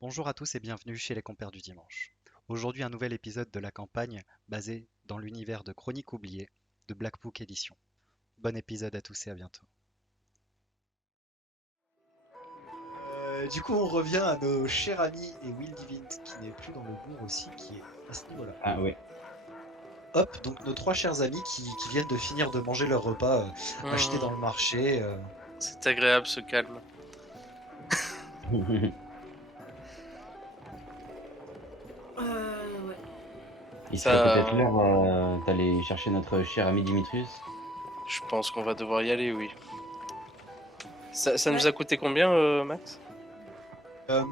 Bonjour à tous et bienvenue chez les Compères du Dimanche. Aujourd'hui, un nouvel épisode de la campagne basé dans l'univers de Chroniques oubliées de Black Book Edition. Bon épisode à tous et à bientôt. Du coup, on revient à nos chers amis et Will Divint qui n'est plus dans le bourg aussi, qui est à ce niveau-là. Ah ouais. Hop, donc nos trois chers amis qui viennent de finir de manger leur repas acheté dans le Hmm, marché. c'est agréable ce calme. Ouais. Il serait peut-être Ça, l'heure d'aller chercher notre cher ami Dimitrius. je pense qu'on va devoir y aller, oui. Ça nous Ouais. a coûté combien, Max? Euh,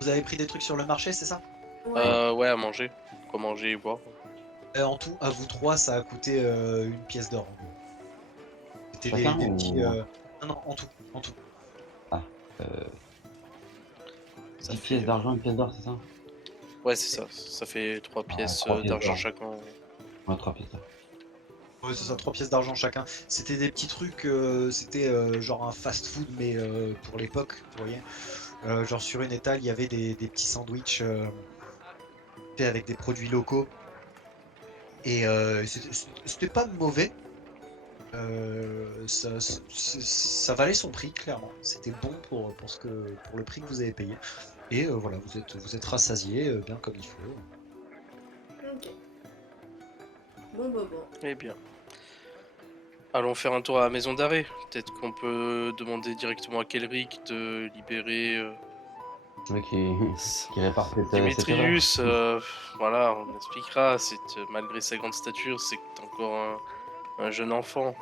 vous avez pris des trucs sur le marché, c'est ça? Ouais. Ouais, à manger. Quoi manger et boire. En tout, à vous trois, ça a coûté une pièce d'or en gros. C'était Chacun des petits. ou... Non, non, en tout, en tout. Ah, euh, Ça 10 fait... pièces d'argent, une pièce d'or, c'est ça? Ouais, c'est ça. Ça fait 3 Ah, pièces 3 pièces d'argent d'or. chacun. Ouais, 3 pièces d'or. Ouais, c'est ça, 3 pièces d'argent chacun. C'était des petits trucs, c'était genre un fast-food, mais pour l'époque, vous voyez. Genre sur une étale, il y avait des petits sandwichs faits avec des produits locaux. Et c'était pas mauvais. Ça valait son prix, clairement. C'était bon pour le prix que vous avez payé. Et voilà, vous êtes rassasiés bien comme il faut. Ok. Bon. Eh bien. Allons faire un tour à la maison d'arrêt. Peut-être qu'on peut demander directement à Kelric de libérer Ouais, qui répare cette erreur. Dimitrius. Voilà, on expliquera. Malgré sa grande stature, c'est encore un jeune enfant.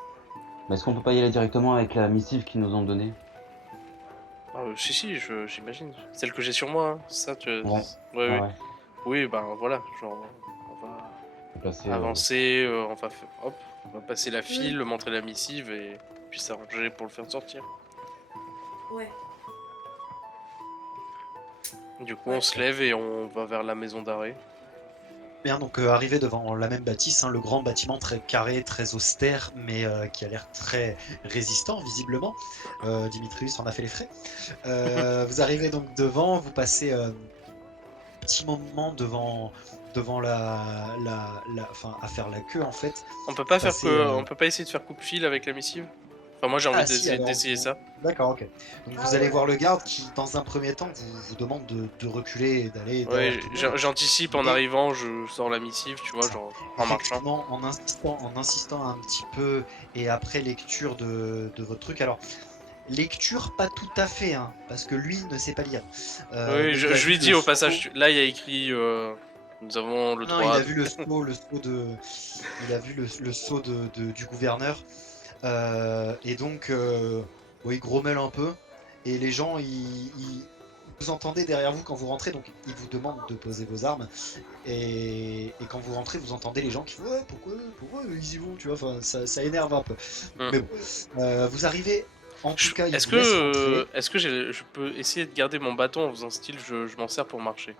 Mais est-ce qu'on peut pas y aller directement avec la missive qu'ils nous ont donnée? Si, j'imagine. Celle que j'ai sur moi, hein. Ça, Ouais, Ouais, ouais, oui. ouais. Oui, ben voilà, genre, on va Passer, avancer, hop, on va passer la file, Hmm. montrer la missive et puis s'arranger pour le faire sortir. Ouais. Du coup, on Ouais. se lève et on va vers la maison d'arrêt. Bien, donc arrivé devant la même bâtisse, hein, le grand bâtiment très carré, très austère, mais qui a l'air très résistant visiblement. Dimitrius en a fait les frais. Vous arrivez donc devant, vous passez un petit moment devant enfin, à faire la queue en fait. On peut Vous pas passez. on peut pas essayer de faire coupe-fil avec la missive. Enfin, moi j'ai envie Ah si, alors. d'essayer ça. D'accord, ok. Donc Ah vous allez ouais. voir le garde qui, dans un premier temps, vous demande de reculer et d'aller derrière Ouais, tout le monde. j'anticipe en Mais arrivant, je sors la missive, tu vois, ça. genre en marchant. Effectivement, en insistant un petit peu et après lecture de votre truc. Alors, lecture, pas tout à fait, hein, parce que lui ne sait pas lire. Oui, Mais il a je vu lui le dis au sceau. passage, là il y a écrit nous avons le Non, il droit a de... vu il a vu le sceau du gouverneur. Et donc, bon, il grommelle un peu. Et les gens, vous entendez derrière vous quand vous rentrez, donc ils vous demandent de poser vos armes. Et quand vous rentrez, vous entendez les gens qui font ouais, pourquoi ils y vont, tu vois, enfin, ça énerve un peu. Hmm. Mais bon, vous arrivez, en tout cas, ils Est-ce vous laissent rentrer. je peux essayer de garder mon bâton en faisant style, je m'en sers pour marcher.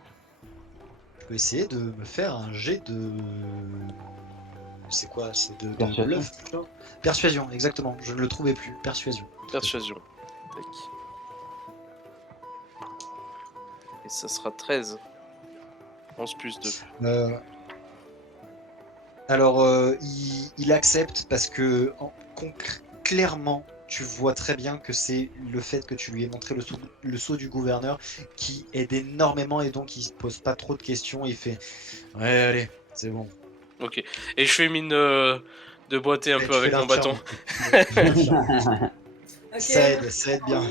Je peux essayer de me faire un jet de. C'est quoi? C'est de persuasion. bluff plutôt. Persuasion, exactement. Je ne le trouvais plus. Persuasion. Tout à fait. Persuasion. Tac. Et ça sera 13. 11 plus 2. Euh, Alors, il accepte parce que clairement, tu vois très bien que c'est le fait que tu lui aies montré le sceau du gouverneur qui aide énormément et donc il se pose pas trop de questions. Il fait ouais, allez, c'est bon. Ok. Et je fais mine de boiter un Et peu tu fais avec mon bâton. l'infirme. Tu fais l'infirme. Ok. Ça aide bien.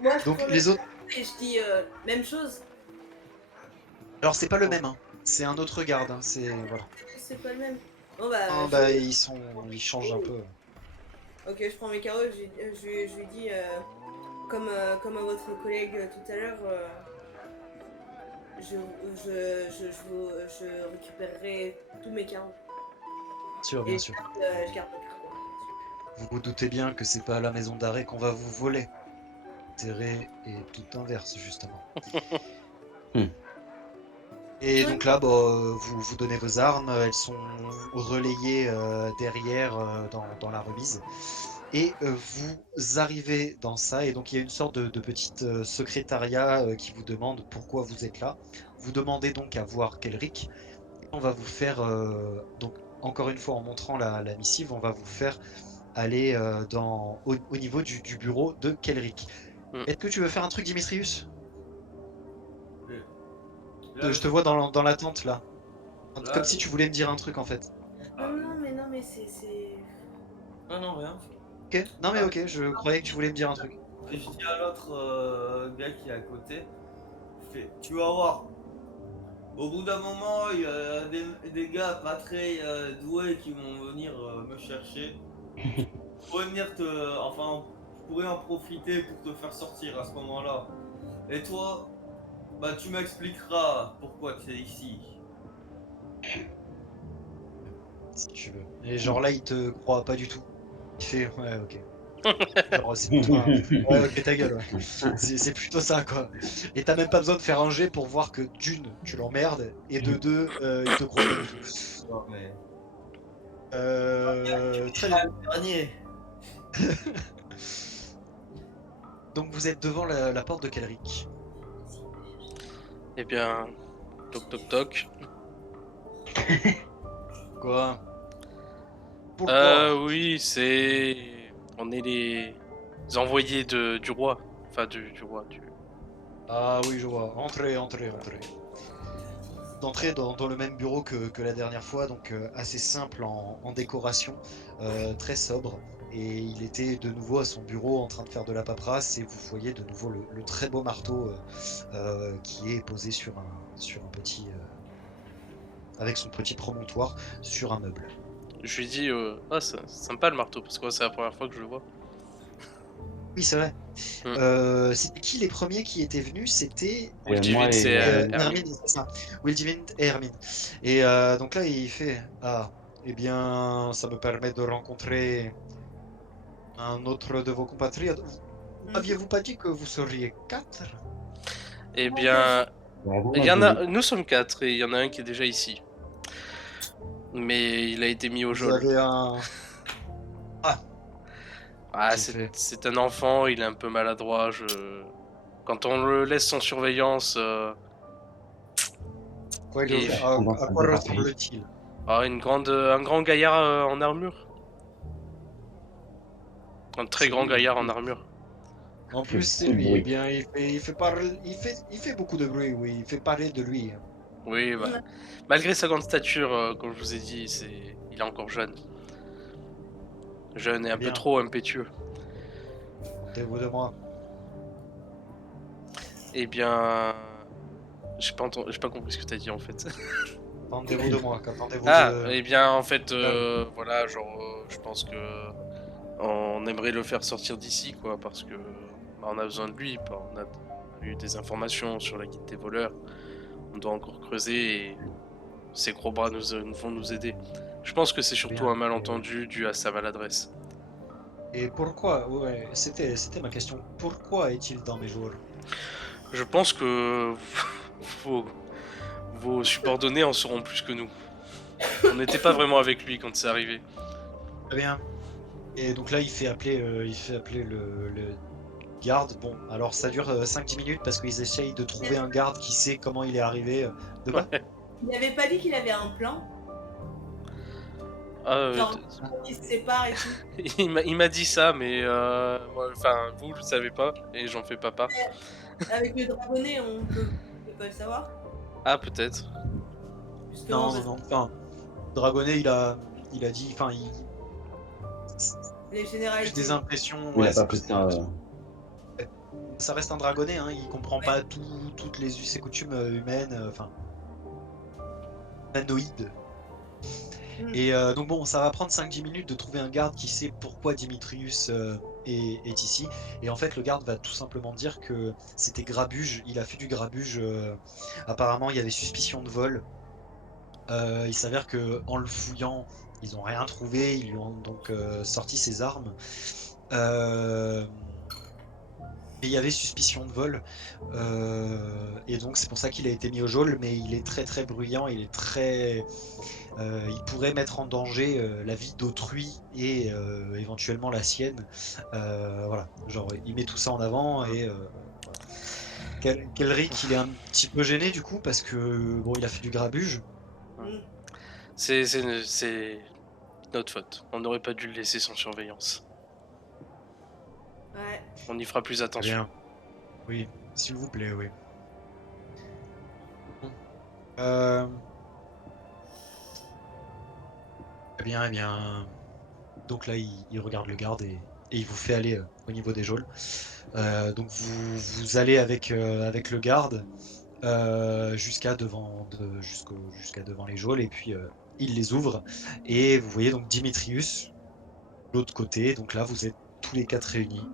Moi, je Donc prends le les autres. et je dis même chose. Alors c'est pas le même, hein. C'est un autre garde. Hein. C'est voilà. C'est pas le même. Bon bah, Ah, bah ils changent un peu. ok, je prends mes carreaux. Je lui dis comme à votre collègue tout à l'heure. Je récupérerai tous mes carreaux. Sûr, bien Et sûr. je garde mon carreau. Vous vous doutez bien que c'est pas à la maison d'arrêt qu'on va vous voler. L'intérêt est tout inverse, justement. Hmm. Et donc là, bah, vous donnez vos armes, elles sont relayées derrière dans la remise. et vous arrivez dans ça, et donc il y a une sorte de petite secrétariat qui vous demande pourquoi vous êtes là. Vous demandez donc à voir Kelric. On va vous faire, donc encore une fois en montrant la missive, on va vous faire aller au niveau du bureau de Kelric. Mm. Est-ce que tu veux faire un truc, Dimitrius? Là, Je te vois dans l'attente là. Là, Comme si tu voulais me dire un truc en fait. Non, mais c'est. Ah non, rien. Ok, non mais ok, je croyais que tu voulais me dire un truc. Et je dis à l'autre gars qui est à côté, je fais, tu vas voir. Au bout d'un moment, il y a des gars pas très doués qui vont venir me chercher. Je pourrais venir enfin, je pourrais en profiter pour te faire sortir à ce moment-là. Et toi, bah tu m'expliqueras pourquoi tu es ici. Si tu veux. Et genre là, il te croit pas du tout. Il fait ouais, ok. Alors, c'est plutôt ouais, ok, ta gueule. Ouais. C'est plutôt ça, quoi. Et t'as même pas besoin de faire un jet pour voir que d'une, tu l'emmerdes, et de deux, il te croit pas du tout. Non, mais... Très bien. Dernier. Donc vous êtes devant la porte de Kelric. Eh bien, toc toc toc. Quoi? Pourquoi? Oui, c'est. On est les envoyés du roi. Enfin, du roi. Ah oui, je vois. Entrez. D'entrer dans le même bureau que la dernière fois, donc assez simple en décoration, très sobre. Et il était de nouveau à son bureau en train de faire de la paperasse, et vous voyez de nouveau le très beau marteau qui est posé sur un petit... avec son petit promontoire sur un meuble. Je lui dis, ah, c'est sympa le marteau, parce que c'est la première fois que je le vois. Oui, c'est vrai. C'était qui les premiers qui étaient venus? C'était Moi Divine, et- c'est Hermine, Hermine. c'est ça. Will Divine et Hermine. Et donc là, il fait ah, eh bien, ça me permet de rencontrer un autre de vos compatriotes. Aviez-vous pas dit que vous seriez 4? Eh bien, Vraiment, il y en a. Nous sommes 4 et il y en a un qui est déjà ici. Mais il a été mis au Vous geôle. avez un. Ah, J'ai fait. c'est un enfant, il est un peu maladroit. Quand on le laisse sans surveillance, Quoi, Et- à quoi ressemble-t-il? un grand gaillard en armure. Un très grand gaillard en armure. En plus, c'est C'est lui. bruit. Eh bien, il fait beaucoup de bruit, oui. Il fait parler de lui. Oui, bah, malgré sa grande stature, comme je vous ai dit, il est encore jeune. Jeune et un peu Bien. trop impétueux. Contez-vous de moi. Eh bien, j'ai pas compris ce que t'as dit en fait. Attendez-vous de moi. Qu'attendez-vous Ah, de. eh bien, en fait, voilà, genre, je pense que on aimerait le faire sortir d'ici, quoi, parce que bah, on a besoin de lui. On a eu des informations sur la guilde des voleurs. On doit encore creuser et ces gros bras vont nous aider. Je pense que c'est surtout Bien. un malentendu dû à sa maladresse. Et pourquoi? Ouais, c'était ma question. Pourquoi est-il dans mes jours? Je pense que vos subordonnés en sauront plus que nous. On n'était pas vraiment avec lui quand c'est arrivé. Très bien. Et donc là, il fait appeler le garde. Bon, alors ça dure 5-10 minutes parce qu'ils essayent de trouver un garde qui sait comment il est arrivé. De quoi? Il n'avait pas dit qu'il avait un plan? Ah, Genre, qui se sépare et tout. il m'a dit ça, mais enfin, vous le savez pas et j'en fais pas part. Avec le dragonnet, on peut pas le savoir. Ah, peut-être. Justement, Non, parce non, non. Enfin, Dragonnet, il a dit. Enfin, que les j'ai généralités. des impressions. Il ouais, a pas pris ça. ça reste un dragonnet, hein. Il comprend pas toutes les us et coutumes humaines. Enfin. Humanoïdes. Et donc bon, ça va prendre 5-10 minutes de trouver un garde qui sait pourquoi Dimitrius est ici. Et en fait, le garde va tout simplement dire que c'était grabuge. Il a fait du grabuge. Apparemment, il y avait suspicion de vol. Il s'avère que en le fouillant, ils n'ont rien trouvé. Ils lui ont donc sorti ses armes. Et il y avait suspicion de vol. Et donc c'est pour ça qu'il a été mis au geôle, mais il est très très bruyant, il est très... il pourrait mettre en danger la vie d'autrui et éventuellement la sienne. Voilà, genre il met tout ça en avant et... Kelric, il est un petit peu gêné du coup parce que bon, il a fait du grabuge. Mm. C'est notre faute. On n'aurait pas dû le laisser sans surveillance. Ouais. On y fera plus Très attention. bien. Oui, s'il vous plaît, oui. Bon. Euh... Eh bien, eh bien. Donc là, il regarde le garde et il vous fait aller au niveau des geôles. Donc vous allez avec le garde jusqu'à devant les geôles et puis il les ouvre et vous voyez donc Dimitrius de l'autre côté. Donc là, vous êtes tous les 4 réunis.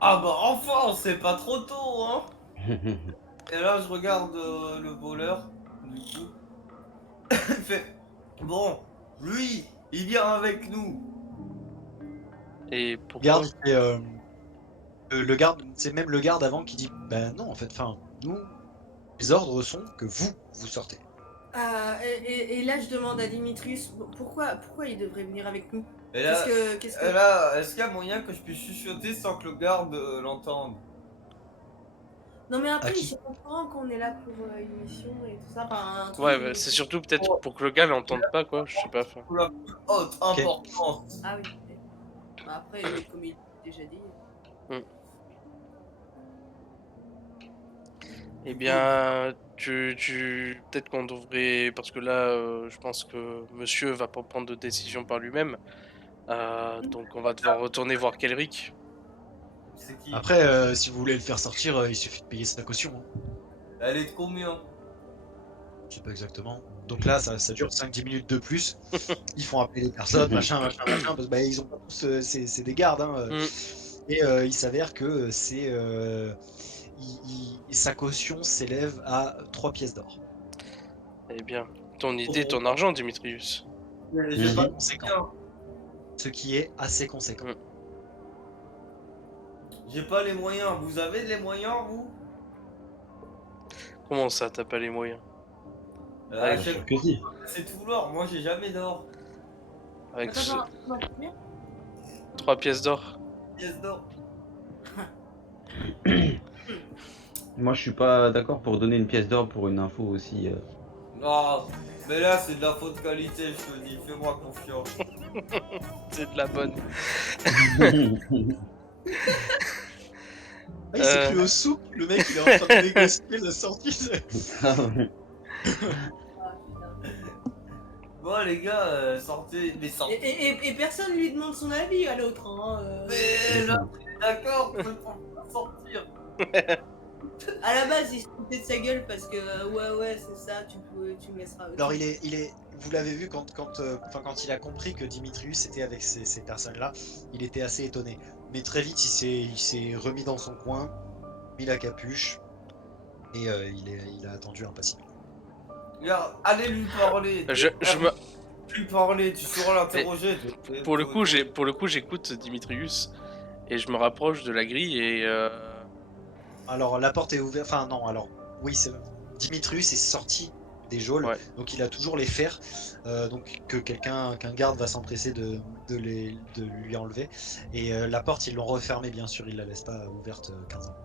Ah bah enfin, c'est pas trop tôt, hein. Et là, je regarde le voleur, du coup. Il fait, bon, lui, il vient avec nous. Et Le pourquoi garde, il fait, le garde, c'est même le garde avant qui dit, ben non, en fait, enfin, nous, les ordres sont que vous sortez. Et là, je demande à Dimitrius pourquoi il devrait venir avec nous. Et là, Qu'est-ce que... est-ce qu'il y a moyen que je puisse chuchoter sans que le garde l'entende? Non, mais après, À qui ils sont au courant qu'on est là pour une mission et tout ça. Enfin, un truc Ouais, où- bah, c'est surtout peut-être pour que le gars l'entende pas, quoi. Je sais pas. Enfin, Pour la plus haute importance. Ah oui. Ok. Bah, après, comme il l'a déjà dit. Eh bien, peut-être qu'on devrait, parce que là, je pense que Monsieur va pas prendre de décision par lui-même. Donc on va devoir retourner voir Kelric. C'est qui? Après, si vous voulez le faire sortir, il suffit de payer sa caution. Hein. Elle est de combien? Je sais pas exactement. Donc là, ça dure 5-10 minutes de plus. Ils font appeler les personnes, machin, parce que bah, ils ont pas tous, c'est des gardes. Hein. Et il s'avère que c'est sa caution s'élève à 3 pièces d'or. Eh bien, ton idée, ton argent, Dimitrius. J'ai pas de Conséquent. moyens. Ce qui est assez conséquent. J'ai pas les moyens. Vous avez les moyens, vous? Comment ça, t'as pas les moyens? Bien sûr que si. C'est tout l'or. Moi, j'ai jamais d'or. Avec Attends, combien 3 pièces d'or. Pièce d'or. Moi, je suis pas d'accord pour donner une pièce d'or pour une info aussi. Non, mais là, c'est de la faute qualité, je te dis. Fais-moi confiance. C'est de la bonne. Ah, il s'est pris au sou, le mec il est en train de négocier la sortie. Ah ouais. Ah, putain. Bon, les gars, sortez. Mais sortez. Et personne lui demande son avis à l'autre. Hein, Mais là, d'accord, je peux pas sortir. À la base, il se foutait de sa gueule parce que ouais, c'est ça, tu me laisseras. Alors il est, vous l'avez vu quand il a compris que Dimitrius était avec ces personnes-là, il était assez étonné. Mais très vite il s'est remis dans son coin, mis la capuche et il a attendu impassible. Regarde, allez lui parler. Lui parler, tu sauras l'interroger. Pour le coup, j'écoute Dimitrius et je me rapproche de la grille et Alors la porte est ouverte, enfin non, alors oui, Dimitrius est sorti des geôles, ouais. donc il a toujours les fers, donc qu'un garde va s'empresser de lui enlever. Et la porte, ils l'ont refermée, bien sûr, ils la laissent pas ouverte 15 ans.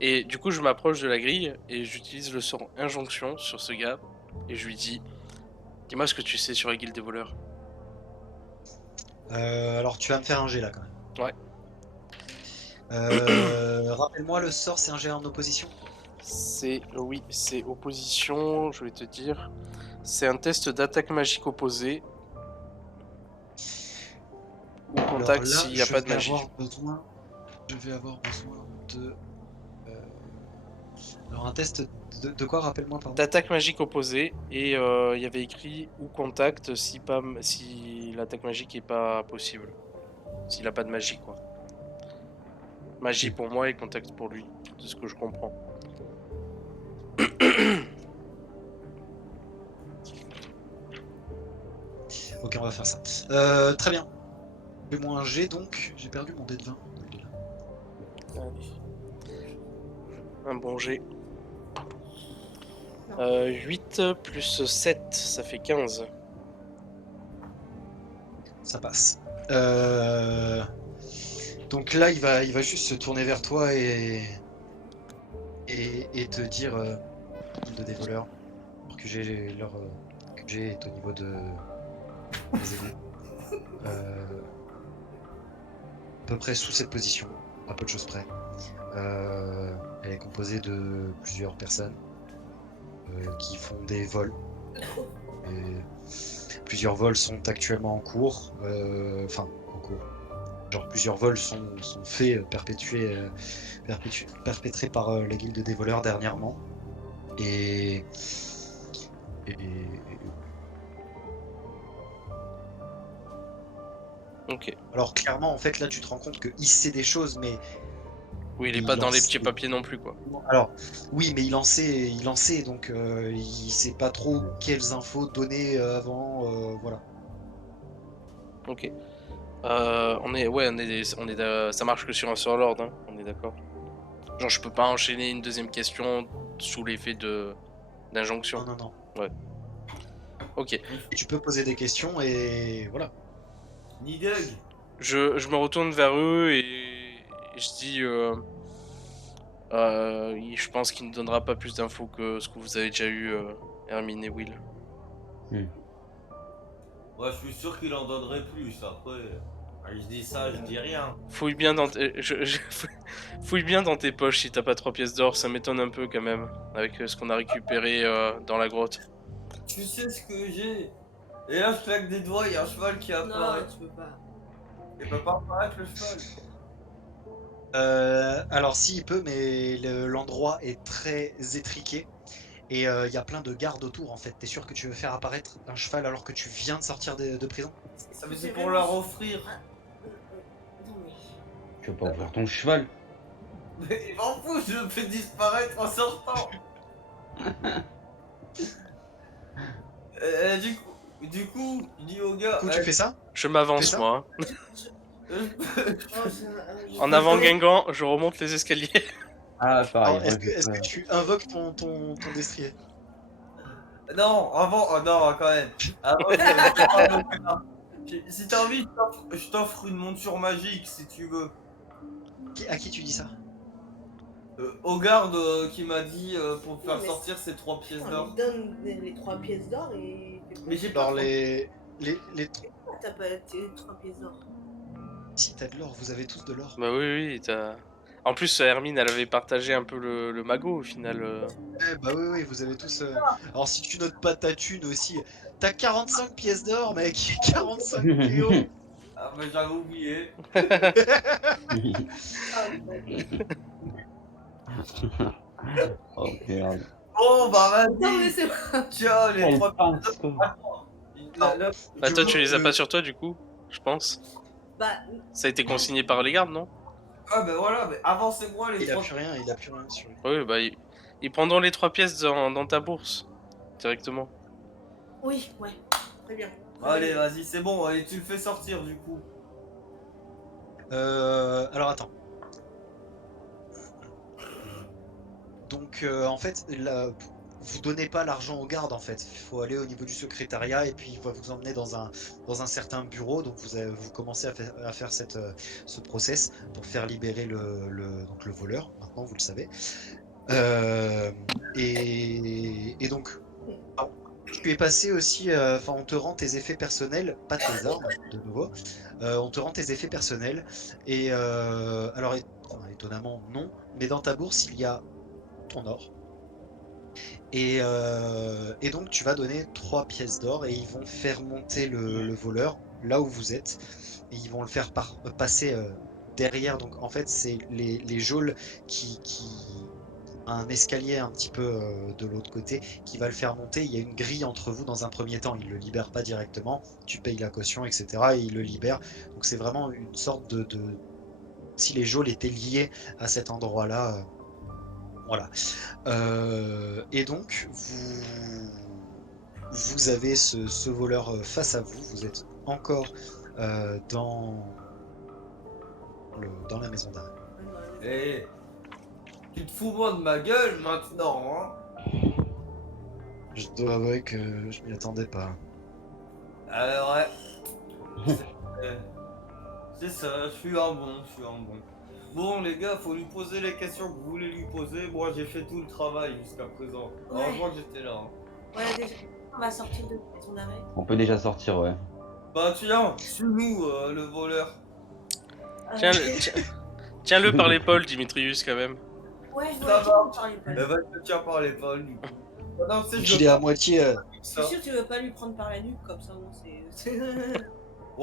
Et du coup, je m'approche de la grille et j'utilise le sort injonction sur ce gars et je lui dis, dis-moi ce que tu sais sur la guilde des voleurs. Alors tu vas me faire un jet là quand même. Ouais. Rappelle-moi le sort, c'est un jet en opposition. C'est opposition, je vais te dire. C'est un test d'attaque magique opposée. Ou contact s'il n'y a pas de magie. Je vais avoir besoin de... Alors un test de quoi, rappelle-moi, pardon. D'attaque magique opposée et il y avait écrit ou contact si l'attaque magique est pas possible. S'il a pas de magie quoi. Magie pour moi et contact pour lui, de ce que je comprends. Ok, on va faire ça. Très bien. Fais-moi un jet donc. J'ai perdu mon dé de 20. Allez. Un bon jet. 8 plus 7, ça fait 15. Ça passe. Donc là, il va juste se tourner vers toi et te dire de des voleurs pour que j'ai leur QG est au niveau de des égouts. À peu près sous cette position, à peu de choses près. Elle est composée de plusieurs personnes qui font des vols. Et plusieurs vols sont actuellement en cours. Enfin, en cours. Genre plusieurs vols sont faits, perpétrés par la guilde des voleurs dernièrement. Et Ok. alors clairement, en fait, là, tu te rends compte qu'il sait des choses, mais Oui, il est Il pas dans les lance- petits papiers non plus, quoi. alors oui, mais il en sait, donc il sait pas trop quelles infos donner avant, voilà. Ok. Ça marche que sur un seul ordre, hein. On est d'accord. Genre, je peux pas enchaîner une deuxième question sous l'effet d'injonction. Non, non. Ok. Et tu peux poser des questions et voilà. Nidug, Je me retourne vers eux et je dis, je pense qu'il ne donnera pas plus d'infos que ce que vous avez déjà eu, Hermine et Will. ouais, je suis sûr qu'il en donnerait plus. Après, je dis ça, je dis rien. Fouille bien dans fouille bien dans tes poches si t'as pas 3 pièces d'or, ça m'étonne un peu quand même, avec ce qu'on a récupéré dans la grotte. Tu sais ce que j'ai. Et là, je claque des doigts, il y a un cheval qui Non, apparaît. tu peux pas. Il peut pas apparaître le cheval. Alors si il peut, mais l'endroit est très étriqué et il y a plein de gardes autour en fait. T'es sûr que tu veux faire apparaître un cheval alors que tu viens de sortir de prison? Ça mais c'est pour leur offrir. Non, mais. Tu veux pas ouvrir ton cheval? Mais il m'en fout, je le fais disparaître en sortant. Du coup, il dit au gars. Du coup, tu fais ça? Je Fais m'avance ça moi. Hein. Oh, En avant Guingamp, je remonte les escaliers. Ah, pareil. Alors, est-ce que tu invoques ton destrier? Non, avant, oh non, quand même. Avant, si t'as envie, je t'offre une monture magique si tu veux. À qui tu dis ça? Au garde qui m'a dit pour faire mais sortir ces 3 pièces On d'or. lui donne les 3 pièces d'or et. Mais j'ai pas. Alors les Pourquoi t'as pas tes 3 pièces d'or? si t'as de l'or, vous avez tous de l'or. Bah oui, t'as. En plus, Hermine, elle avait partagé un peu le magot au final. Bah oui, vous avez tous. Alors si tu notes pas ta thune aussi, t'as 45 pièces d'or, mec, 45 PO. Ah, mais j'avais oublié. Oh merde. Bon, bah Non, mais vas-y. c'est pas. Tiens, les Elle 3 pense, quoi. Bah toi, Du tu coup, les as pas sur toi du coup, je pense. Bah, Ça a été consigné par les gardes, non? Ah, bah voilà, mais avancez-moi les il a 3 plus rien, il a plus rien sur lui. Oui, bah ils prendront les 3 pièces dans ta bourse directement. oui, ouais. Très bien. Allez, vas-y, c'est bon, allez, tu le fais sortir du coup. Alors attends. Donc en fait, là, vous donnez pas l'argent aux gardes en fait. Il faut aller au niveau du secrétariat et puis il va vous emmener dans un certain bureau. Donc vous commencez à faire ce process pour faire libérer donc le voleur. Maintenant vous le savez. Et donc alors, tu es passé aussi. Enfin on te rend tes effets personnels, pas tes armes de nouveau. On te rend tes effets personnels et alors étonnamment non. Mais dans ta bourse il y a ton or. Et donc tu vas donner 3 pièces d'or et ils vont faire monter le voleur là où vous êtes. Et ils vont le faire passer derrière. Donc en fait c'est les geôles qui un escalier un petit peu de l'autre côté qui va le faire monter. Il y a une grille entre vous dans un premier temps. Il le libère pas directement. Tu payes la caution, etc. Et il le libère. Donc c'est vraiment une sorte de... Si les geôles étaient liées à cet endroit-là... Voilà. Et donc, vous avez ce voleur face à vous. Vous êtes encore dans la maison d'arrêt. Et tu te fous moins de ma gueule maintenant, hein. Je dois avouer que je m'y attendais pas. Alors ouais. C'est c'est ça, je suis un bon, je suis un bon. Bon les gars, faut lui poser les questions que vous voulez lui poser. Moi j'ai fait tout le travail jusqu'à présent. Ouais. Heureusement que j'étais là. Hein. Voilà, déjà, on va sortir de ton arrêt. On peut déjà sortir, ouais. Bah tiens, suis-nous le voleur. Tiens-le par l'épaule, Dimitrius, quand même. Ouais, je Ça vois va. qui parle pas. Eh ben je te tiens par l'épaule du coup. Ah non, c'est Donc il est à moitié. Je suis sûr que tu veux pas lui prendre par la nuque comme ça, non, c'est.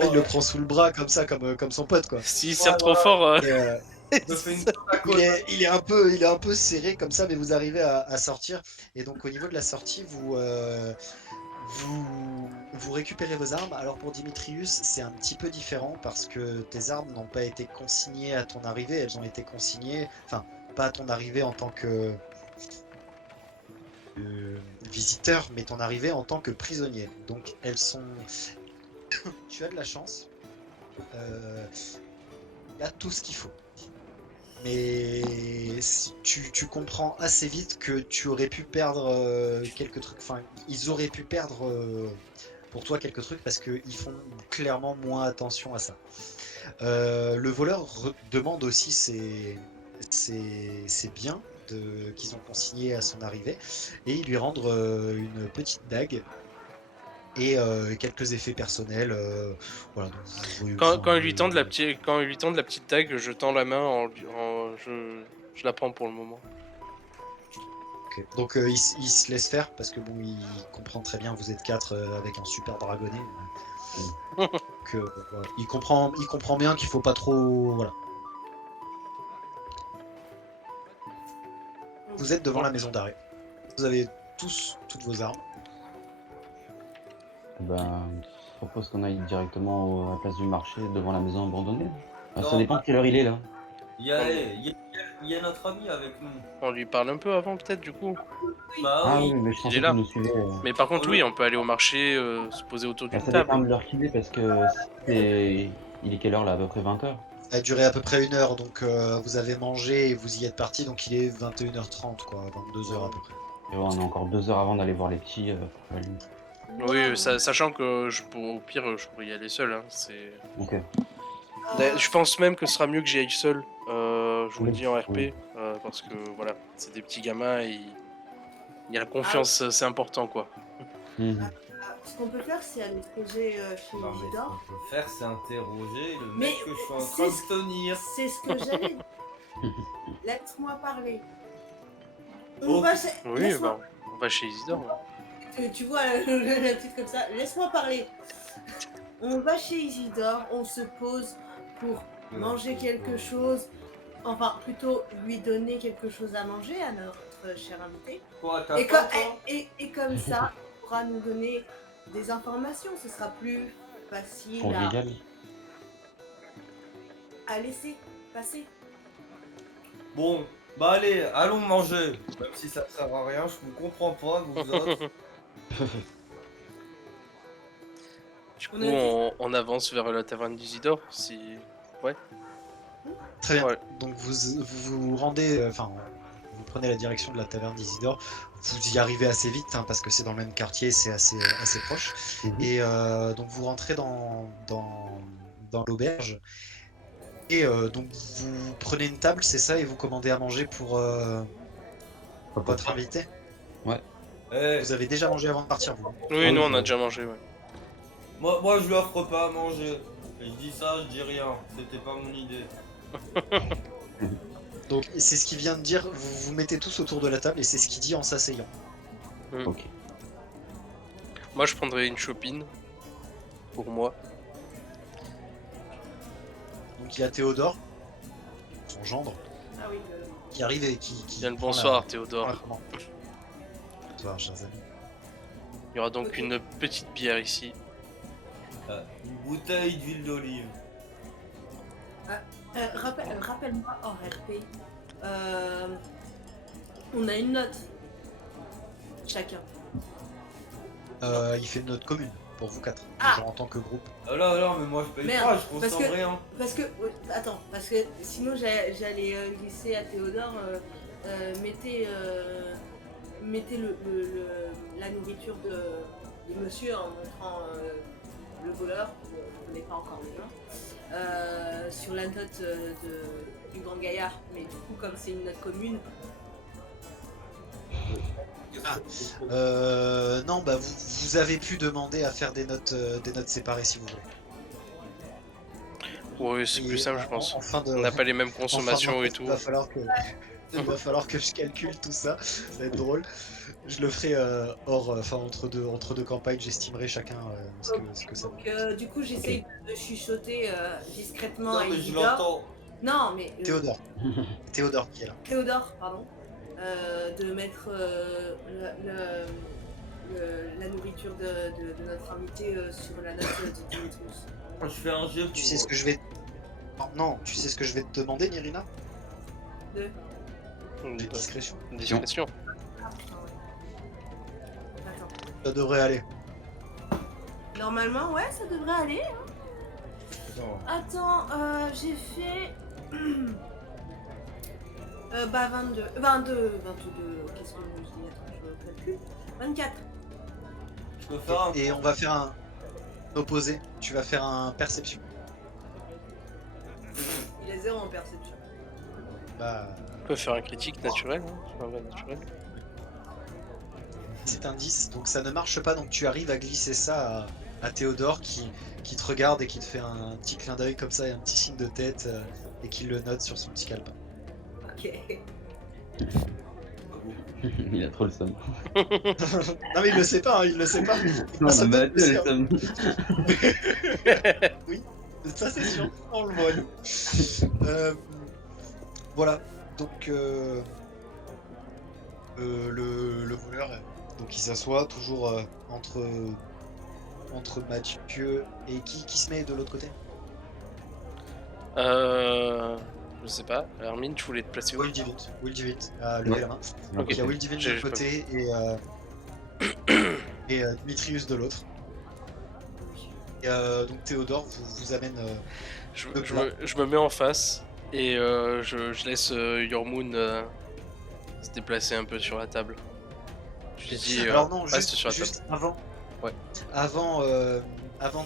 Il le prend sous le bras comme ça, comme son pote quoi. S'il serre trop fort, Et, Je fais une il est un peu serré comme ça, mais vous arrivez à sortir. Et donc au niveau de la sortie, vous récupérez vos armes. Alors pour Dimitrius, c'est un petit peu différent parce que tes armes n'ont pas été consignées à ton arrivée, elles ont été consignées, enfin pas à ton arrivée en tant que visiteur, mais ton arrivée en tant que prisonnier. Donc elles sont... Tu as de la chance. Il y a tout ce qu'il faut. Mais tu comprends assez vite que tu aurais pu perdre quelques trucs. Enfin, ils auraient pu perdre pour toi quelques trucs parce qu'ils font clairement moins attention à ça. Le voleur demande aussi ses biens qu'ils ont consignés à son arrivée et ils lui rendent une petite dague et quelques effets personnels. Voilà, donc quand il lui tend de la petite dague, je tends la main, je la prends pour le moment. Ok. Donc il se laisse faire parce que bon, il comprend très bien, vous êtes 4 avec un super dragonnet. Donc, voilà. Il comprend bien qu'il faut pas trop. Voilà. Vous êtes devant la maison d'arrêt. Vous avez toutes vos armes. Ben, je propose qu'on aille directement à la place du marché devant la maison abandonnée. Ah, ça Non. dépend de quelle heure il est là. Il y a notre ami avec nous. On lui parle un peu avant, peut-être, du coup. Bah Ah oui. oui, mais je Il pensais est là. qu'il nous suivait. Mais par contre, oui, on peut aller au marché, se poser autour Bah, d'une ça dépend table. de l'heure qu'il est parce que il est quelle heure là, à peu près 20h. Ça a duré à peu près 1 heure, donc vous avez mangé et vous y êtes parti, donc il est 21h30, quoi, 22h à peu près. Et ouais, on a encore 2 heures avant d'aller voir les petits. Pour la nuit. Oui, sachant que au pire, je pourrais y aller seul. Hein, Ok. Je pense même que ce sera mieux que j'y aille seul. Je vous le Oui, dis en RP, oui. parce que voilà, c'est des petits gamins et il y a la confiance, c'est important quoi. Mhm. Ce qu'on peut faire, c'est aller se poser chez Non, mais ce Isidore. qu'on peut faire, c'est interroger le Mais mec que je suis en c'est train ce- de tenir. C'est ce que j'allais dire. Laisse-moi parler. Oh. Oui, Laisse-moi- bah, on va chez Isidore. Là. Tu vois le truc comme ça. Laisse-moi parler. On va chez Isidore, on se pose pour manger quelque chose. Enfin, plutôt lui donner quelque chose à manger à notre cher invité. Quoi, t'as Et, faim, co- toi et comme ça, il pourra nous donner des informations. Ce sera plus facile Convivial. à laisser passer. Bon, bah allez, allons manger. Même si ça sert à rien, je vous comprends pas, vous autres. Du coup, On a on avance vers la taverne d'Isidore. Si... Très bien. Ouais. Donc vous rendez, enfin, vous prenez la direction de la taverne d'Isidore. Vous y arrivez assez vite hein, parce que c'est dans le même quartier, c'est assez proche. Mhm. Et donc vous rentrez dans l'auberge. Et donc vous prenez une table, c'est ça, et vous commandez à manger pour votre invité. Eh, Vous avez déjà mangé avant de partir, vous. Oui, nous on a ouais. déjà mangé. Ouais. moi je lui offre pas à manger. Et je dis ça, je dis rien. C'était pas mon idée. Donc c'est ce qu'il vient de dire. Vous vous mettez tous autour de la table et c'est ce qu'il dit en s'asseyant. Ok. Moi, je prendrais une chopine pour moi. Donc il y a Théodore, son gendre, Ah oui, qui arrive et qui Bien le prend bonsoir, la- Théodore. prend la commande. Bonsoir, chers amis. Il y aura donc une petite bière ici. Une bouteille d'huile d'olive. rappelle-moi hors RP. On a une note. Chacun. Il fait une note commune. pour vous 4. Ah. Genre en tant que groupe. Ah là, mais moi je paye Merde, pas, je parce consomme que- rien. Parce que, attends, parce que sinon j'allais glisser à Théodore, mettez la nourriture de monsieur en montrant le voleur, bon, on n'est pas encore les mains, sur la note du grand gaillard, mais du coup comme c'est une note commune, Non, bah vous avez pu demander à faire des notes séparées si vous voulez. Oui, c'est plus Et simple, je pense. en fin de, On n'a pas les mêmes en fin de consommations et rencontre, tout. il va falloir que je calcule tout ça. Ça va être drôle. Je le ferai entre deux campagnes, j'estimerai chacun ce que ça vaut. donc du coup j'essaye de chuchoter discrètement Non à mais je Isidore. l'entends. Non mais Théodore qui est là. Théodore, pardon, de mettre la nourriture de notre invité sur la note de Dimitrius. Je fais un jeu pour... Tu sais ce que je vais. Non, tu sais ce que je vais te demander, Nirina? Des discrétions. Discrétion. Ah, putain, ouais. Attends. Ça devrait aller. Normalement, ouais, ça devrait aller. Attends. Attends, j'ai fait. 22. 22. Qu'est-ce que je dis? Attends, je calcule. 24. Je peux faire un... Et on va faire un opposé. Tu vas faire un perception. Il est 0 en perception. Bah, On peut faire un critique naturel. Hein. Ouais, naturel. c'est un 10, donc ça ne marche pas. Donc tu arrives à glisser ça à Théodore qui te regarde et qui te fait un petit clin d'œil comme ça et un petit signe de tête et qui le note sur son petit calepin. Ok. Il a trop le seum. Non mais il le sait pas, hein, il le sait pas. Non, Ça mais donne le attends, le seum. seum. Oui, ça c'est sûr, on le voit nous. Voilà, donc le voleur, donc il s'assoit toujours entre Mathieu et qui se met de l'autre côté. Je sais pas. Hermine, tu voulais te placer où? Will Divit a levé la main. Donc Ok. il y a Will Divit de J'ai- l'autre côté et Dimitrius de l'autre. Et donc Théodore vous amène. Je me mets en face et je laisse Yormoun se déplacer un peu sur la table. Je lui dis Alors non, reste sur la table. juste avant. Ouais. Avant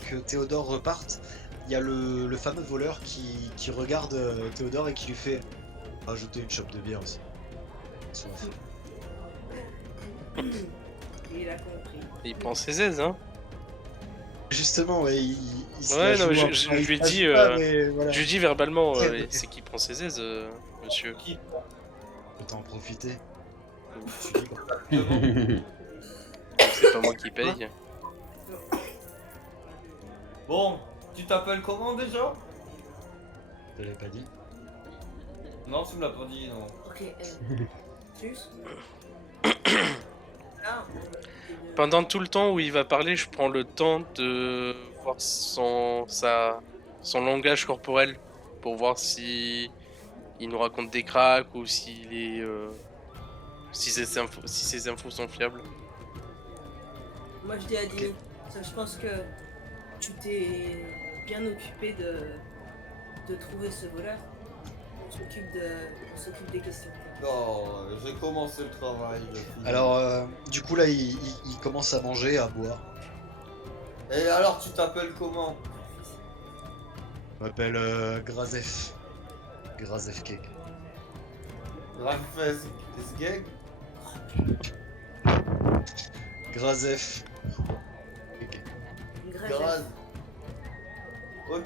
que Théodore reparte, il y a le fameux voleur qui regarde Théodore et qui lui fait rajouter une chope de bière aussi. Soif. Il a compris. Il prend ses aises, hein. Justement, ouais, il se Ouais, la non, mais joue un je peu, il lui ai passe dit, pas, mais voilà. Je lui dis verbalement, Très bien. c'est qui prend ses aises, monsieur. Qui? Autant en profiter. C'est pas moi qui paye. Bon, tu t'appelles comment déjà? Je l'avais pas dit. Non, tu me l'as pas dit, non. Ok, Sus. Ah, Pendant tout le temps où il va parler, je prends le temps de voir son langage corporel pour voir si il nous raconte des cracks ou s'il est si ses infos sont fiables. moi je dis à Dini, je pense que tu t'es bien occupé de trouver ce voleur. On s'occupe des questions. Non, j'ai commencé le travail. je finis. Alors, du coup là, il commence à manger, à boire. Et alors, tu t'appelles comment? Je m'appelle Grazef. Grazef Cake. Ragfest Sgeg? Grazef. Cake. Graz. Ok.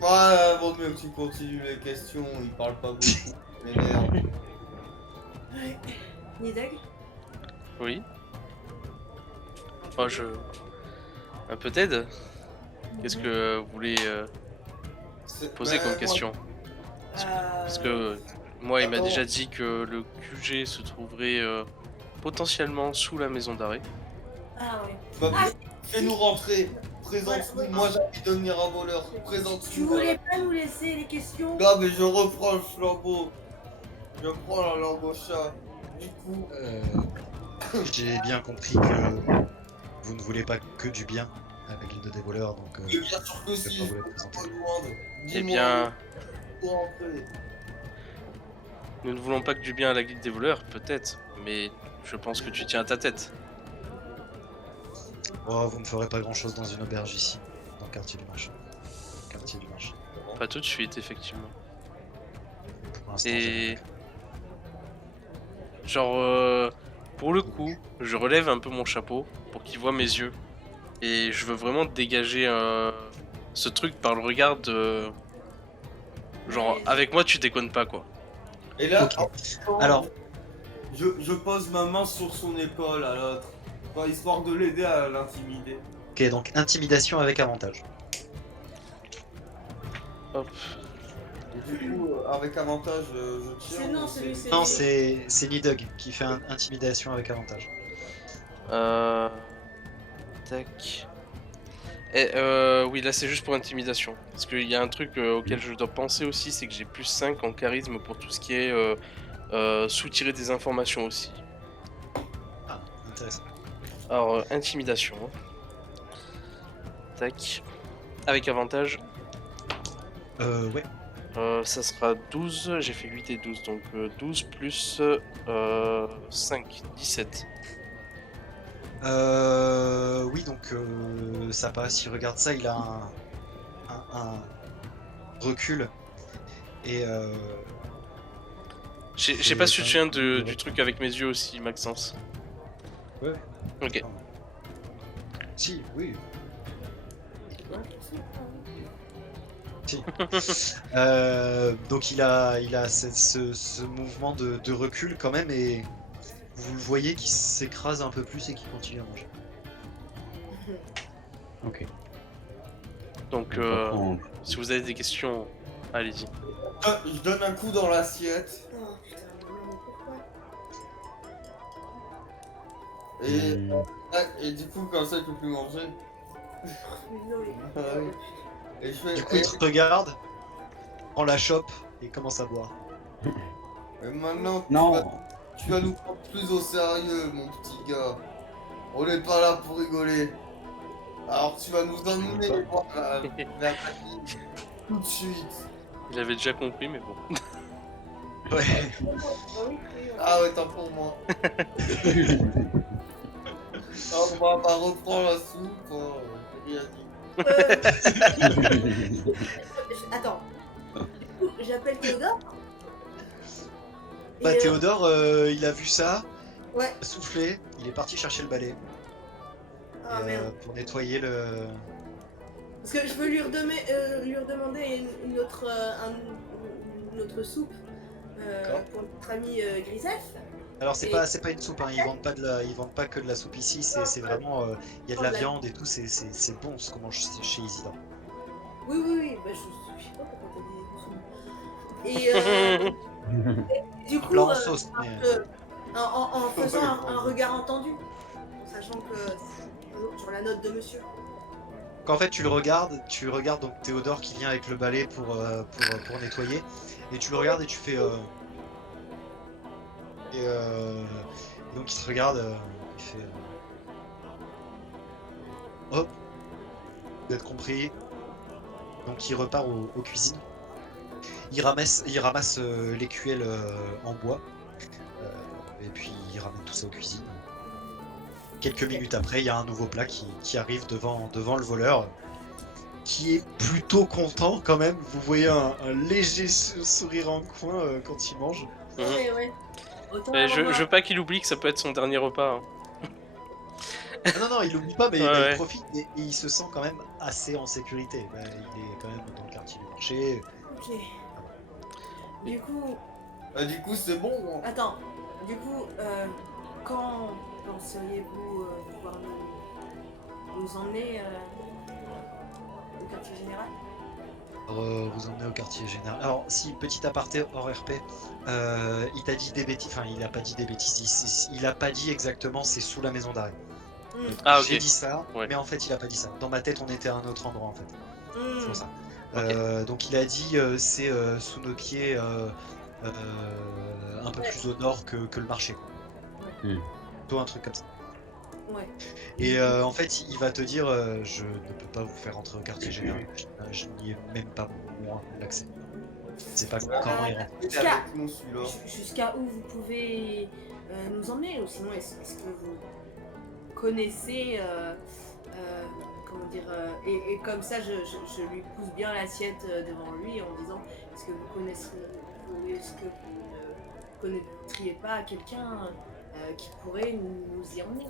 Ouais, vaut mieux que tu continues les questions, il parle pas beaucoup. Mais merde. Nideg. Oui. Enfin, un peu d'aide. Qu'est-ce que vous voulez poser comme question? Parce que moi, il m'a Attends. déjà dit que le QG se trouverait potentiellement sous la maison d'arrêt. Ah oui. Bah, fais-nous rentrer. Présente-nous. Ouais. Moi, j'ai envie de devenir un voleur. Tu Présente-nous. voulais pas nous laisser les questions? Non, mais je reprends le flambeau. Je prends la langue au chat. Du coup, J'ai bien compris que vous ne voulez pas que du bien la guilde des voleurs, donc Mais bien sûr que je vais si, pas je vous la présenter. me demande. Eh Dis-moi bien, pour entrer. nous ne voulons pas que du bien à la guilde des voleurs, peut-être, mais je pense que tu tiens à ta tête. Oh, vous ne ferez pas grand chose dans une auberge ici, dans le quartier du marché. Quartier du marché. Pas tout de suite, effectivement. Pour l'instant, Et genre, pour le coup, je relève un peu mon chapeau pour qu'il voit mes yeux. Et je veux vraiment dégager ce truc par le regard de... Genre, Ouais. avec moi, tu déconnes pas, quoi. Et là, Ok. en même temps, Alors, je pose ma main sur son épaule à l'autre, histoire de l'aider à l'intimider. ok, donc intimidation avec avantage. Hop. Et du coup, avec avantage, je tire. C'est non, ou c'est lui, c'est Non, lui. c'est Nidug qui fait intimidation avec avantage. Tac. Et oui, là c'est juste pour intimidation. Parce qu'il y a un truc auquel je dois penser aussi, c'est que j'ai plus 5 en charisme pour tout ce qui est soutirer des informations aussi. Ah, intéressant. Alors, intimidation. Tac. Avec avantage, Ouais. ça sera 12. J'ai fait 8 et 12, donc 12 plus 5, 17. Oui, donc ça passe. Il regarde ça, il a un recul. Et Je sais C'est pas si tu te quand souviens même- du truc avec mes yeux aussi, Maxence. Ouais. Ok. Si, oui. Ouais, c'est ça. Donc il a ce mouvement de recul quand même, et vous le voyez qui s'écrase un peu plus et qui continue à manger. Ok. Donc, J'apprends. si vous avez des questions, allez-y. Je donne un coup dans l'assiette. Oh putain, mais pourquoi? Et, Hmm. et du coup, comme ça, il peut plus manger. Mais non, mais. Ah oui. Et je fais. Du coup, il te regarde, prend la chope et commence à boire. Et maintenant, Non. tu vas nous prendre plus au sérieux, mon petit gars. On n'est pas là pour rigoler. Alors tu vas nous emmener voir vers ta ville tout de suite. Il avait déjà compris, mais bon. Ouais. Ah oui, oui, oui. Ah ouais, tant pour moi. On va reprendre la soupe. J'ai rien dit. Attends. Du coup, j'appelle Théodore. Bah Et, Théodore, il a vu ça, Ouais. il a soufflé, il est parti chercher le balai Ah et, merde. pour nettoyer le. Parce que je veux lui redemander une autre, une autre soupe D'accord. pour notre ami Grisef. Alors c'est Et- pas une soupe, hein. Ils vendent pas que de la soupe ici, c'est vraiment il y a de la viande et tout, c'est bon ce qu'on mange chez Isidore. Oui, oui, oui. Bah, je sais pas pourquoi t'as dit soupe. Et du coup, Plat en sauce, mais en faisant un regard entendu, en sachant que c'est toujours sur la note de monsieur. qu'en fait tu regardes donc Théodore qui vient avec le balai pour nettoyer, et tu le regardes et tu fais et donc il te regarde, il fait hop, d'être compris. Donc il repart aux cuisines. Il ramasse l'écuelle en bois, et puis il ramène tout ça aux cuisines. Quelques minutes après, il y a un nouveau plat qui arrive devant le voleur, qui est plutôt content quand même. Vous voyez un léger sourire en coin quand il mange. Mhm. Ouais, ouais. Autant Mais je avoir- veux pas qu'il oublie que ça peut être son dernier repas. Hein. Ah non, non, il l'oublie pas, mais Ouais, bah, ouais. il profite et il se sent quand même assez en sécurité. Bah, il est quand même dans le quartier du marché. Ok. Du coup, Du coup, c'est bon. Hein. attends. Du coup, quand penseriez-vous pouvoir nous emmener au quartier général? Alors, vous emmenez au quartier général. Alors, si, petit aparté hors RP, il t'a dit des bêtises, enfin, il a pas dit des bêtises, il a pas dit exactement c'est sous la maison d'arrêt. Ah, ok. J'ai dit ça, Ouais. mais en fait, il a pas dit ça. Dans ma tête, on était à un autre endroit en fait. C'est pour ça. Ok. Donc, il a dit c'est sous nos pieds, un peu plus au nord que le marché. Hmm. Plutôt un truc comme ça. Ouais. Et en fait, il va te dire je ne peux pas vous faire entrer au quartier général. Je n'y ai même pas moi l'accès. C'est pas comment il rentre. Il est Jusqu'à avec nous celui-là. jusqu'à où vous pouvez nous emmener, ou sinon est-ce que vous connaissez comment dire et comme ça je lui pousse bien l'assiette devant lui en disant est-ce que vous connaisseriez ou est-ce que vous ne connaîtriez pas quelqu'un qui pourrait nous y emmener.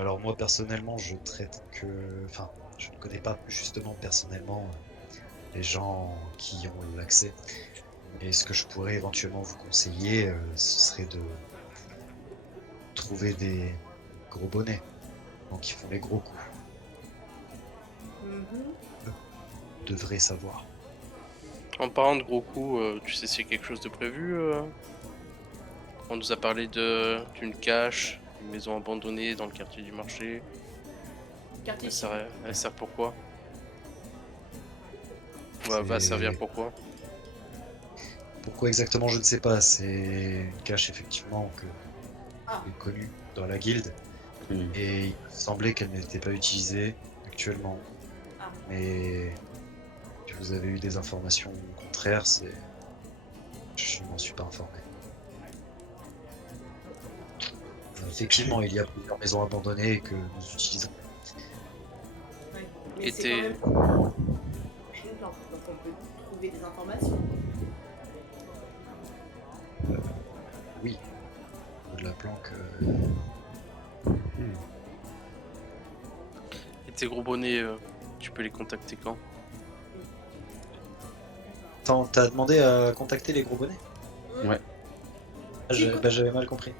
Alors moi personnellement, je traite que, enfin, je ne connais pas justement personnellement les gens qui ont l'accès. Et ce que je pourrais éventuellement vous conseiller, ce serait de trouver des gros bonnets, donc qui font les gros coups. Mhm. Devrait savoir. En parlant de gros coups, tu sais s'il y a quelque chose de prévu On nous a parlé d'une cache, une maison abandonnée dans le quartier du marché. Quartier Elle sert pourquoi Ouais, va C'est- servir pourquoi Pourquoi exactement, je ne sais pas. C'est une cache effectivement que Ah. est connue dans la guilde. Hmm. Et il semblait qu'elle n'était pas utilisée actuellement. Ah. Mais si vous avez eu des informations contraires, je ne m'en suis pas informé. Effectivement, il y a plusieurs maisons abandonnées que nous utilisons. Ouais. Mais Et c'est t'es- quand même une plante, donc on peut trouver des informations. Oui, de la planque. Et tes gros bonnets, tu peux les contacter quand T'as demandé à contacter les gros bonnets? Ouais. Ah, j'avais mal compris.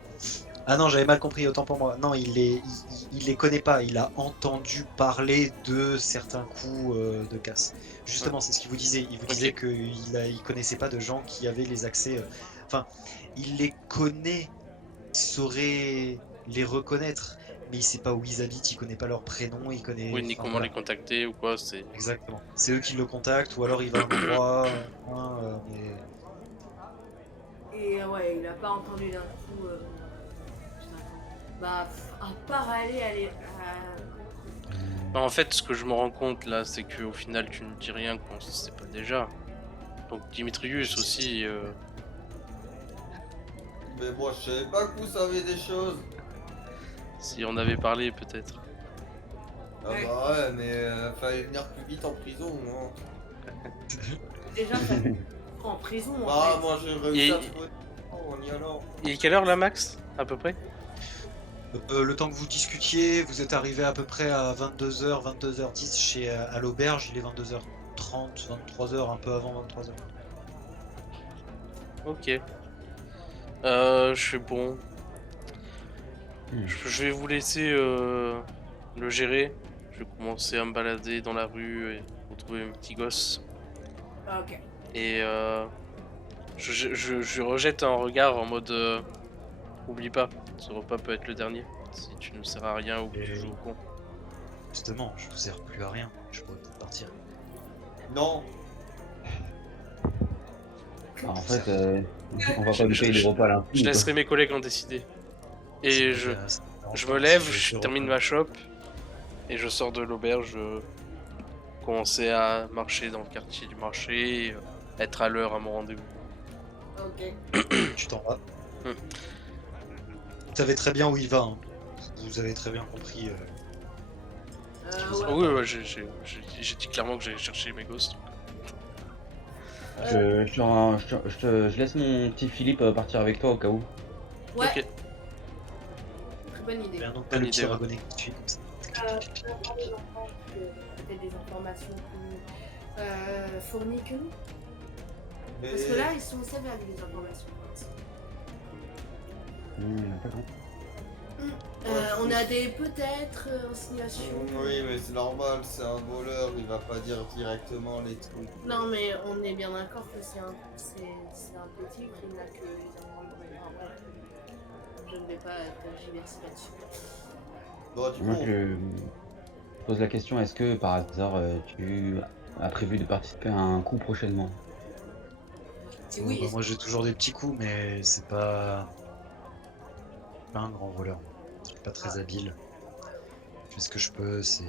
Ah non, j'avais mal compris, autant pour moi. Non, il les connaît pas. Il a entendu parler de certains coups de casse. Justement, c'est ce qu'il vous disait. Il vous disait qu'il connaissait pas de gens qui avaient les accès. Enfin, il les connaît, il saurait les reconnaître, mais il sait pas où ils habitent, il connaît pas leur prénom, il connaît. Oui, ni enfin, comment voilà. les contacter ou quoi, c'est... Exactement. C'est eux qui le contactent, ou alors il va à un endroit, mais Et ouais, il a pas entendu d'un coup. Putain. Bah, à part aller. Bah, en fait, ce que je me rends compte là, c'est qu'au final, tu ne dis rien qu'on ne sait pas déjà. Donc Dimitrius aussi, Mais moi je savais pas que vous saviez des choses. si on avait parlé peut-être. Ah Ouais. bah ouais, mais fallait venir plus vite en prison, non? Déjà, ça prend en prison en Ah, fait. moi j'ai réussi à Et- trouver en y allant. Il est quelle heure là, Max à peu près le temps que vous discutiez, vous êtes arrivé à peu près à 22h, 22h10 à l'auberge, il est 22h30, 23h, un peu avant 23h. Ok. Je suis bon. Je vais vous laisser le gérer. Je vais commencer à me balader dans la rue et retrouver mes petits gosses. Ah, ok. Et je rejette un regard en mode oublie pas, ce repas peut être le dernier. Si tu ne sers à rien ou que tu Et- joues au con. Justement, je vous sers plus à rien, je pourrais peut-être partir. Non, Ah, en fait, on va pas lui payer des repas à l'infini, Je quoi. laisserai mes collègues en décider. Et je Je me lève, je termine ma shop et je sors de l'auberge. Commencer à marcher dans le quartier du marché, être à l'heure à mon rendez-vous. Ok. Tu t'en vas. Hmm. Vous savez très bien où il va, hein. Vous avez très bien compris. Ouais. Oui, j'ai dit clairement que j'allais chercher mes gosses. Je laisse mon petit Philippe partir avec toi au cas où. Ouais, Ok. très bonne idée. Bien, donc Bonne le petit idée, ouais. wagonnet qui suit. Peut-être des informations plus fournies que nous. mais Parce que là, ils sont sévères avec des informations. D'accord. On a des peut-être insinuations. oui, mais c'est normal, c'est un voleur, il va pas dire directement les trucs. Non, mais on est bien d'accord que c'est un petit qui n'a que les informations. Je ne vais pas tergiverser là-dessus. Bon, du Moi, coup, je pose la question, est-ce que par hasard tu as prévu de participer à un coup prochainement? Si oui, Moi j'ai toujours des petits coups, mais c'est pas un grand voleur. Je suis pas très habile. Je fais ce que je peux, c'est...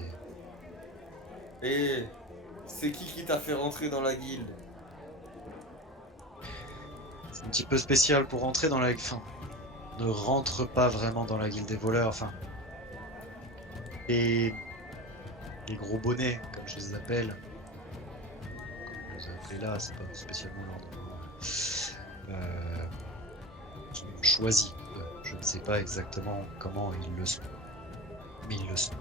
Et c'est qui t'a fait rentrer dans la guilde? C'est un petit peu spécial pour rentrer dans la... Enfin, ne rentre pas vraiment dans la guilde des voleurs, enfin... Et... Les gros bonnets, comme je les appelle. Comme je les appelle là, c'est pas spécialement leur nom. Qui m'ont choisi. Je ne sais pas exactement comment ils le sont. Mais ils le sont.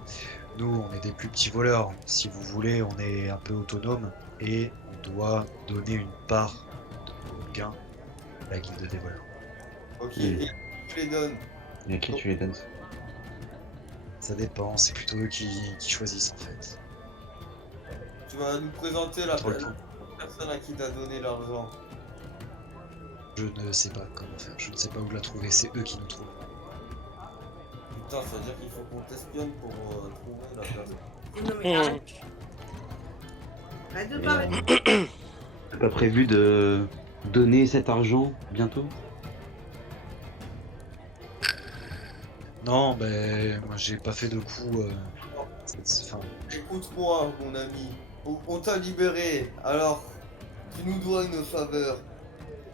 Nous, on est des plus petits voleurs. Si vous voulez, on est un peu autonome et on doit donner une part de nos gains à la guilde des voleurs. Ok, Mm. et tu les donnes. Et à qui tu les donnes ça? Ça dépend, c'est plutôt eux qui choisissent en fait. Tu vas nous présenter la Trop le temps. personne à qui t'as donné l'argent. Je ne sais pas comment faire, je ne sais pas où la trouver, c'est eux qui nous trouvent. Putain, ça veut dire qu'il faut qu'on t'espionne pour trouver la personne. Non mais arrête. Arrête de Et, parler. T'as pas prévu de donner cet argent bientôt? Non, ben moi j'ai pas fait de coup. Enfin, Écoute-moi, mon ami. On t'a libéré, alors tu nous dois une faveur.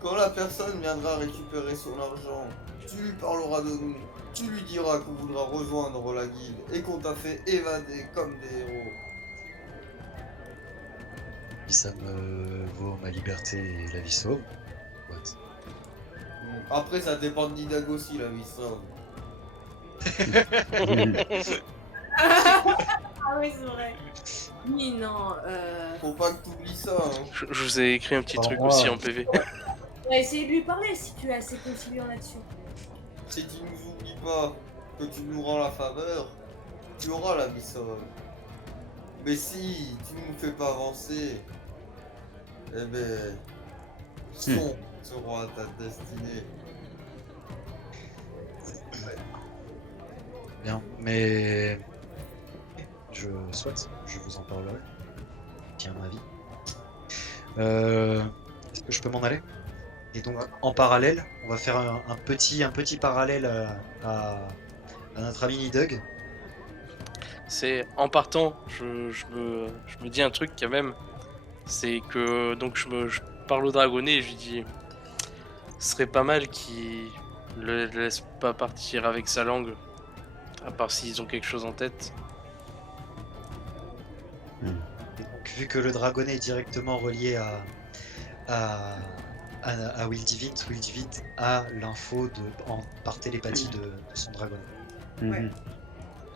Quand la personne viendra récupérer son argent, tu lui parleras de nous. Tu lui diras qu'on voudra rejoindre la guilde et qu'on t'a fait évader comme des héros. si ça me vaut ma liberté et la vie sauve. What? Après, ça dépend de Didag aussi, la vie sauve. Ah oui, c'est vrai. Oui, non. Faut pas que t'oublies ça, hein. Je vous ai écrit un petit Alors truc moi, aussi en PV. On va essayer de lui parler si tu es assez conciliant là-dessus. Si tu nous oublies pas, que tu nous rends la faveur, tu auras la vie sauve. Mais si tu nous fais pas avancer, eh ben, sombre sera ta destinée. Bien, mais je souhaite, je vous en parlerai. Tiens, ma vie. Est-ce que je peux m'en aller? Et donc en parallèle, on va faire un petit parallèle à notre ami Nidug. C'est en partant, je me dis un truc quand même. C'est que donc je parle au dragonnet et je lui dis ce serait pas mal qu'il le laisse pas partir avec sa langue, à part s'ils ont quelque chose en tête. Et donc vu que le dragonnet est directement relié à Will Divint a l'info par télépathie de son dragonnet. Mhm.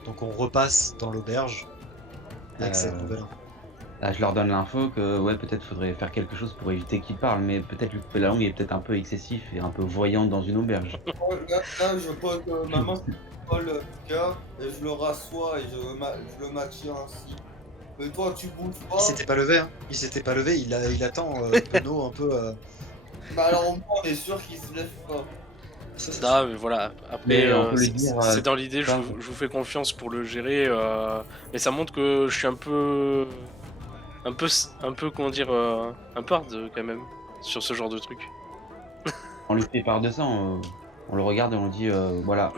Donc on repasse dans l'auberge avec cette Euh, nouvelle info. Là, je leur donne l'info que ouais, peut-être faudrait faire quelque chose pour éviter qu'ils parlent, mais peut-être lui couper la langue est peut-être un peu excessif et un peu voyant dans une auberge. Là, je pose ma main sur le gars et je le rassois et je le maintiens ainsi. Mais toi, tu bouges pas. Il s'était pas levé, hein. Il s'était pas levé, il attend penaud un peu. Bah alors au moins, on est sûr qu'il se lève pas. Ah, mais voilà. Après, Mais on peut lui dire, c'est dans l'idée, je pas- vous fais confiance pour le gérer, mais ça montre que je suis un peu, comment dire, un peu hard quand même sur ce genre de truc. On lui fait part de ça, on le regarde et on dit voilà,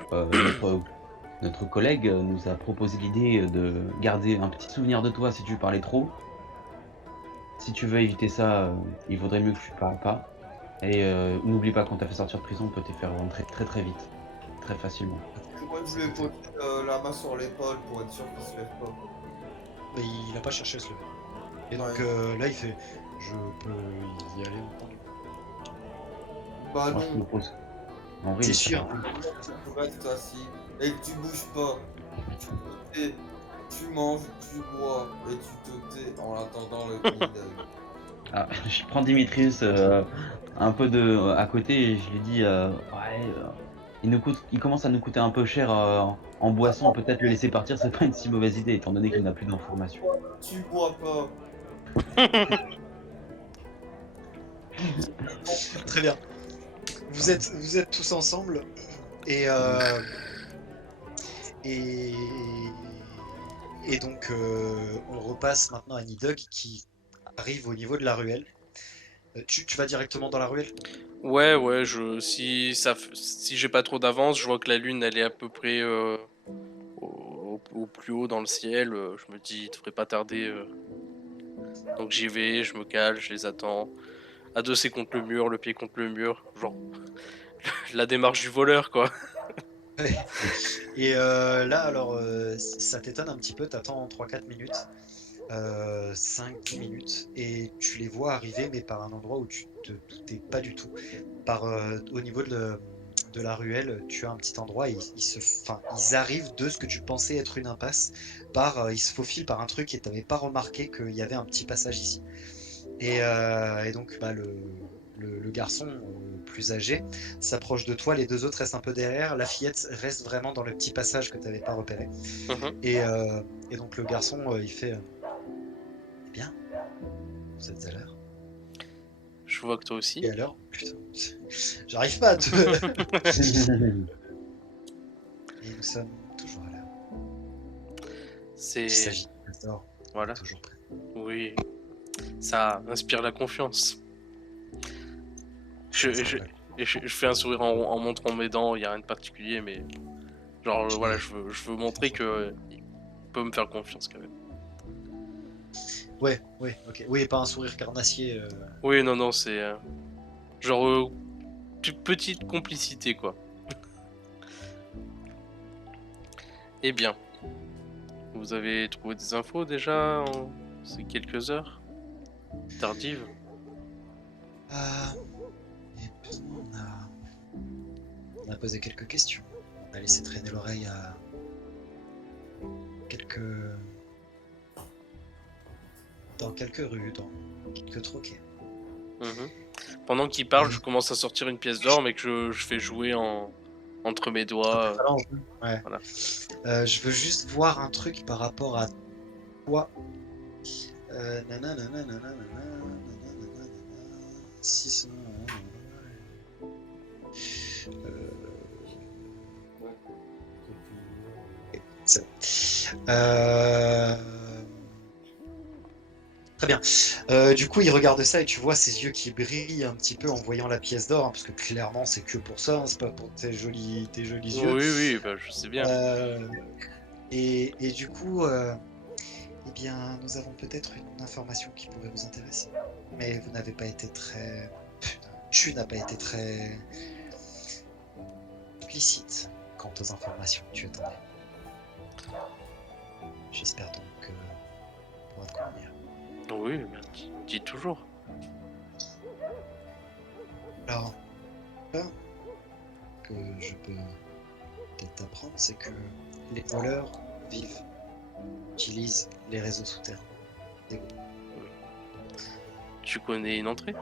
notre collègue nous a proposé l'idée de garder un petit souvenir de toi si tu parlais trop. Si tu veux éviter ça, il vaudrait mieux que tu parles pas. Et n'oublie pas qu'on t'a fait sortir de prison, on peut te faire rentrer très très vite, très facilement. Moi, je lui ai posé la main sur l'épaule pour être sûr qu'il se lève pas. Mais il a pas cherché à se lever. Et donc Ouais. là il fait je peux y aller entendu. Bah Moi, je non, propose. En vrai, T'es il sûr? tu restes assis et que tu bouges pas. Tu te tais, tu manges, tu bois et tu te tais en attendant le Nidug. Ah, je prends Dimitrius un peu à côté et je lui dis ouais, il commence à nous coûter un peu cher en boisson, peut-être le laisser partir, c'est pas une si mauvaise idée étant donné qu'il n'a plus d'informations. Tu bois pas. Très bien. Vous êtes tous ensemble et et, et donc on repasse maintenant à Nidug qui arrive au niveau de la ruelle. Tu vas directement dans la ruelle? Ouais, si j'ai pas trop d'avance, je vois que la lune elle est à peu près au plus haut dans le ciel. Je me dis, il devrait pas tarder. Donc j'y vais, je me cale, je les attends. Adossé contre le mur, le pied contre le mur. Genre, la démarche du voleur, quoi. Et là, alors, ça t'étonne un petit peu, t'attends 3-4 minutes, 5-10 minutes, et tu les vois arriver, mais par un endroit où tu te doutais pas du tout. Au niveau de la ruelle, tu as un petit endroit, et ils arrivent de ce que tu pensais être une impasse, ils se faufilent par un truc et t'avais pas remarqué qu'il y avait un petit passage ici. Et donc, bah, le garçon plus âgé s'approche de toi, les deux autres restent un peu derrière, la fillette reste vraiment dans le petit passage que tu n'avais pas repéré. Mhm. Et donc le garçon, il fait Eh bien, vous êtes à l'heure. Je vois que toi aussi. Et à l'heure Putain, j'arrive pas à te. Et nous sommes toujours à l'heure. Il C'est. s'agit de trésor, Voilà. toujours prêt. Oui. Ça inspire la confiance. Je, je, je fais un sourire en montrant mes dents, il n'y a rien de particulier, mais genre voilà, je veux montrer que il peut me faire confiance quand même. Ouais, ouais, ok. Oui, pas un sourire carnassier. Oui, non, c'est genre petite complicité quoi. Eh bien, vous avez trouvé des infos déjà en ces quelques heures tardives? Ah, et puis, on a posé quelques questions. On a laissé traîner l'oreille à quelques. Dans quelques rues, dans quelques troquets. Mhm. Pendant qu'il parle, Et je commence à sortir une pièce d'or, mais que je fais jouer entre mes doigts. phalanges, ouais. Voilà. Je veux juste voir un truc par rapport à toi. Si son. C'est bon. Très bien. Du coup, il regarde ça et tu vois ses yeux qui brillent un petit peu en voyant la pièce d'or, hein, parce que clairement, c'est que pour ça, hein, c'est pas pour tes jolis yeux. Oui, bah, je sais bien. Euh, et du coup, eh bien, nous avons peut-être une information qui pourrait vous intéresser. Mais vous n'avez pas été très. Putain, tu n'as pas été très explicite quant aux informations que tu attendais. J'espère donc on pourra te convenir. Oui, mais dis toujours. Alors, là, que je peux peut-être t'apprendre, c'est que les voleurs utilisent les réseaux souterrains. Tu connais une entrée?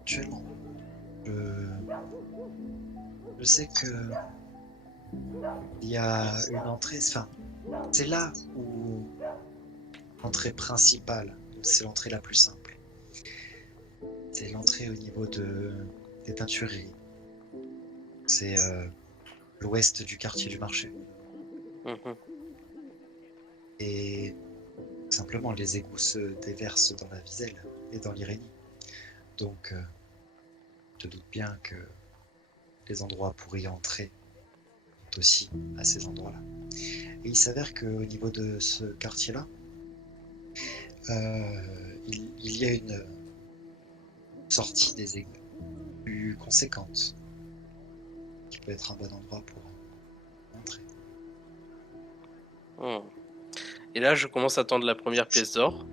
Actuellement, je sais que il y a une entrée, enfin, c'est là où l'entrée principale, c'est l'entrée la plus simple. C'est l'entrée au niveau des teintureries. C'est l'ouest du quartier du marché. Mhm. Et simplement, les égouts se déversent dans la Viselle et dans l'Irénie. Donc, je te doute bien que les endroits pour y entrer sont aussi à ces endroits-là. Et il s'avère qu'au niveau de ce quartier-là, il y a une sortie des égouts plus conséquente, qui peut être un bon endroit pour entrer. Hmm. Et là, je commence à tendre la première pièce d'or.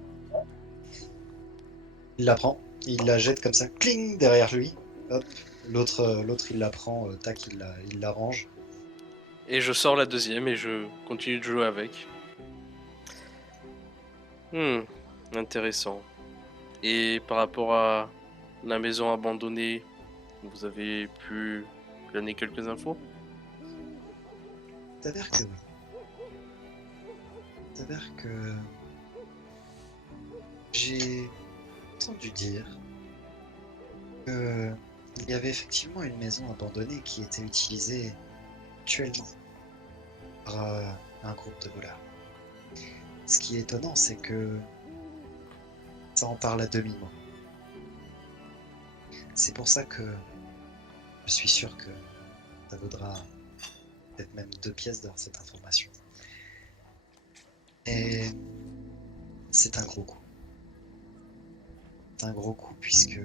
Il la prend, il la jette comme ça, cling, derrière lui. Hop, l'autre il la prend, tac, il la range. Et je sors la deuxième et je continue de jouer avec. Intéressant. Et par rapport à la maison abandonnée, vous avez pu glaner quelques infos? Il s'avère que oui. Il s'avère que j'ai entendu dire qu'il y avait effectivement une maison abandonnée qui était utilisée actuellement par un groupe de voleurs. Ce qui est étonnant, c'est que Ça en parle à demi, moi. C'est pour ça que je suis sûr que ça vaudra peut-être même 2 pièces d'or, cette information. Et c'est un gros coup. C'est un gros coup puisque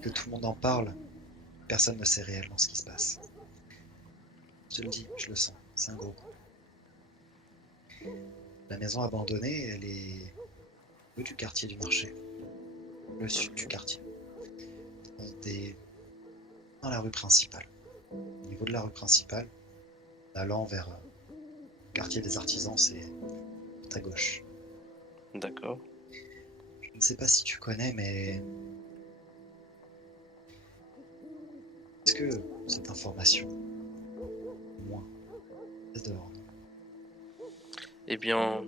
que tout le monde en parle, personne ne sait réellement ce qui se passe. Je te le dis, je le sens, c'est un gros coup. La maison abandonnée, elle est au bout du quartier du marché, le sud du quartier, dans la rue principale. Au niveau de la rue principale, allant vers le quartier des artisans, c'est tout à gauche. D'accord. Je ne sais pas si tu connais, mais est-ce que cette information, au moins, est dehors? Eh bien,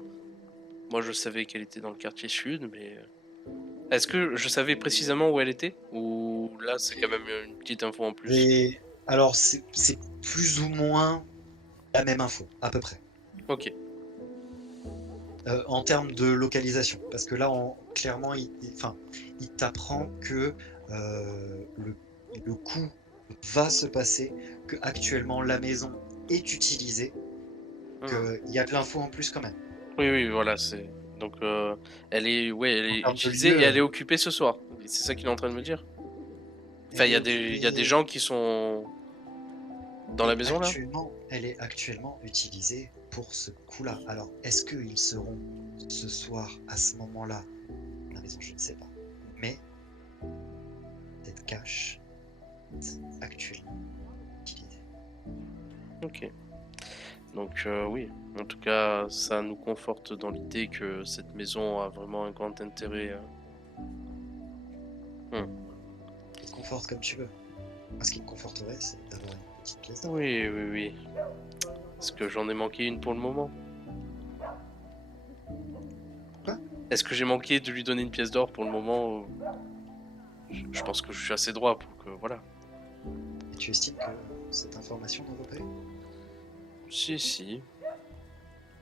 moi je savais qu'elle était dans le quartier sud, mais est-ce que je savais précisément où elle était? Ou là c'est quand même une petite info en plus? Et alors, c'est plus ou moins la même info, à peu près. Ok. En termes de localisation, parce que là, clairement, il t'apprend que le coup va se passer, que actuellement la maison est utilisée, qu'il y a de l'info en plus quand même. Oui, oui, voilà, c'est. Donc, elle est, ouais, elle En est termes de utilisée lieu, et elle est occupée ce soir. C'est ça qu'il est en train de me dire. Enfin, elle est il y a des occupée gens qui sont dans la maison là. actuellement, elle est actuellement utilisée pour ce coup-là. Alors, est-ce qu'ils seront ce soir, à ce moment-là, à la maison? Je ne sais pas. Mais cette cache est actuellement utilisée. Ok. Donc, oui. En tout cas, ça nous conforte dans l'idée que cette maison a vraiment un grand intérêt. Tu te confortes comme tu veux. Moi, ce qui me conforterait, c'est d'avoir une petite pièce d'or. Oui, oui, oui. Est-ce que j'en ai manqué une pour le moment? Quoi? Est-ce que j'ai manqué de lui donner une pièce d'or pour le moment? Je pense que je suis assez droit pour que. Voilà. Et tu estimes que cette information n'en vaut pas une? Si, si.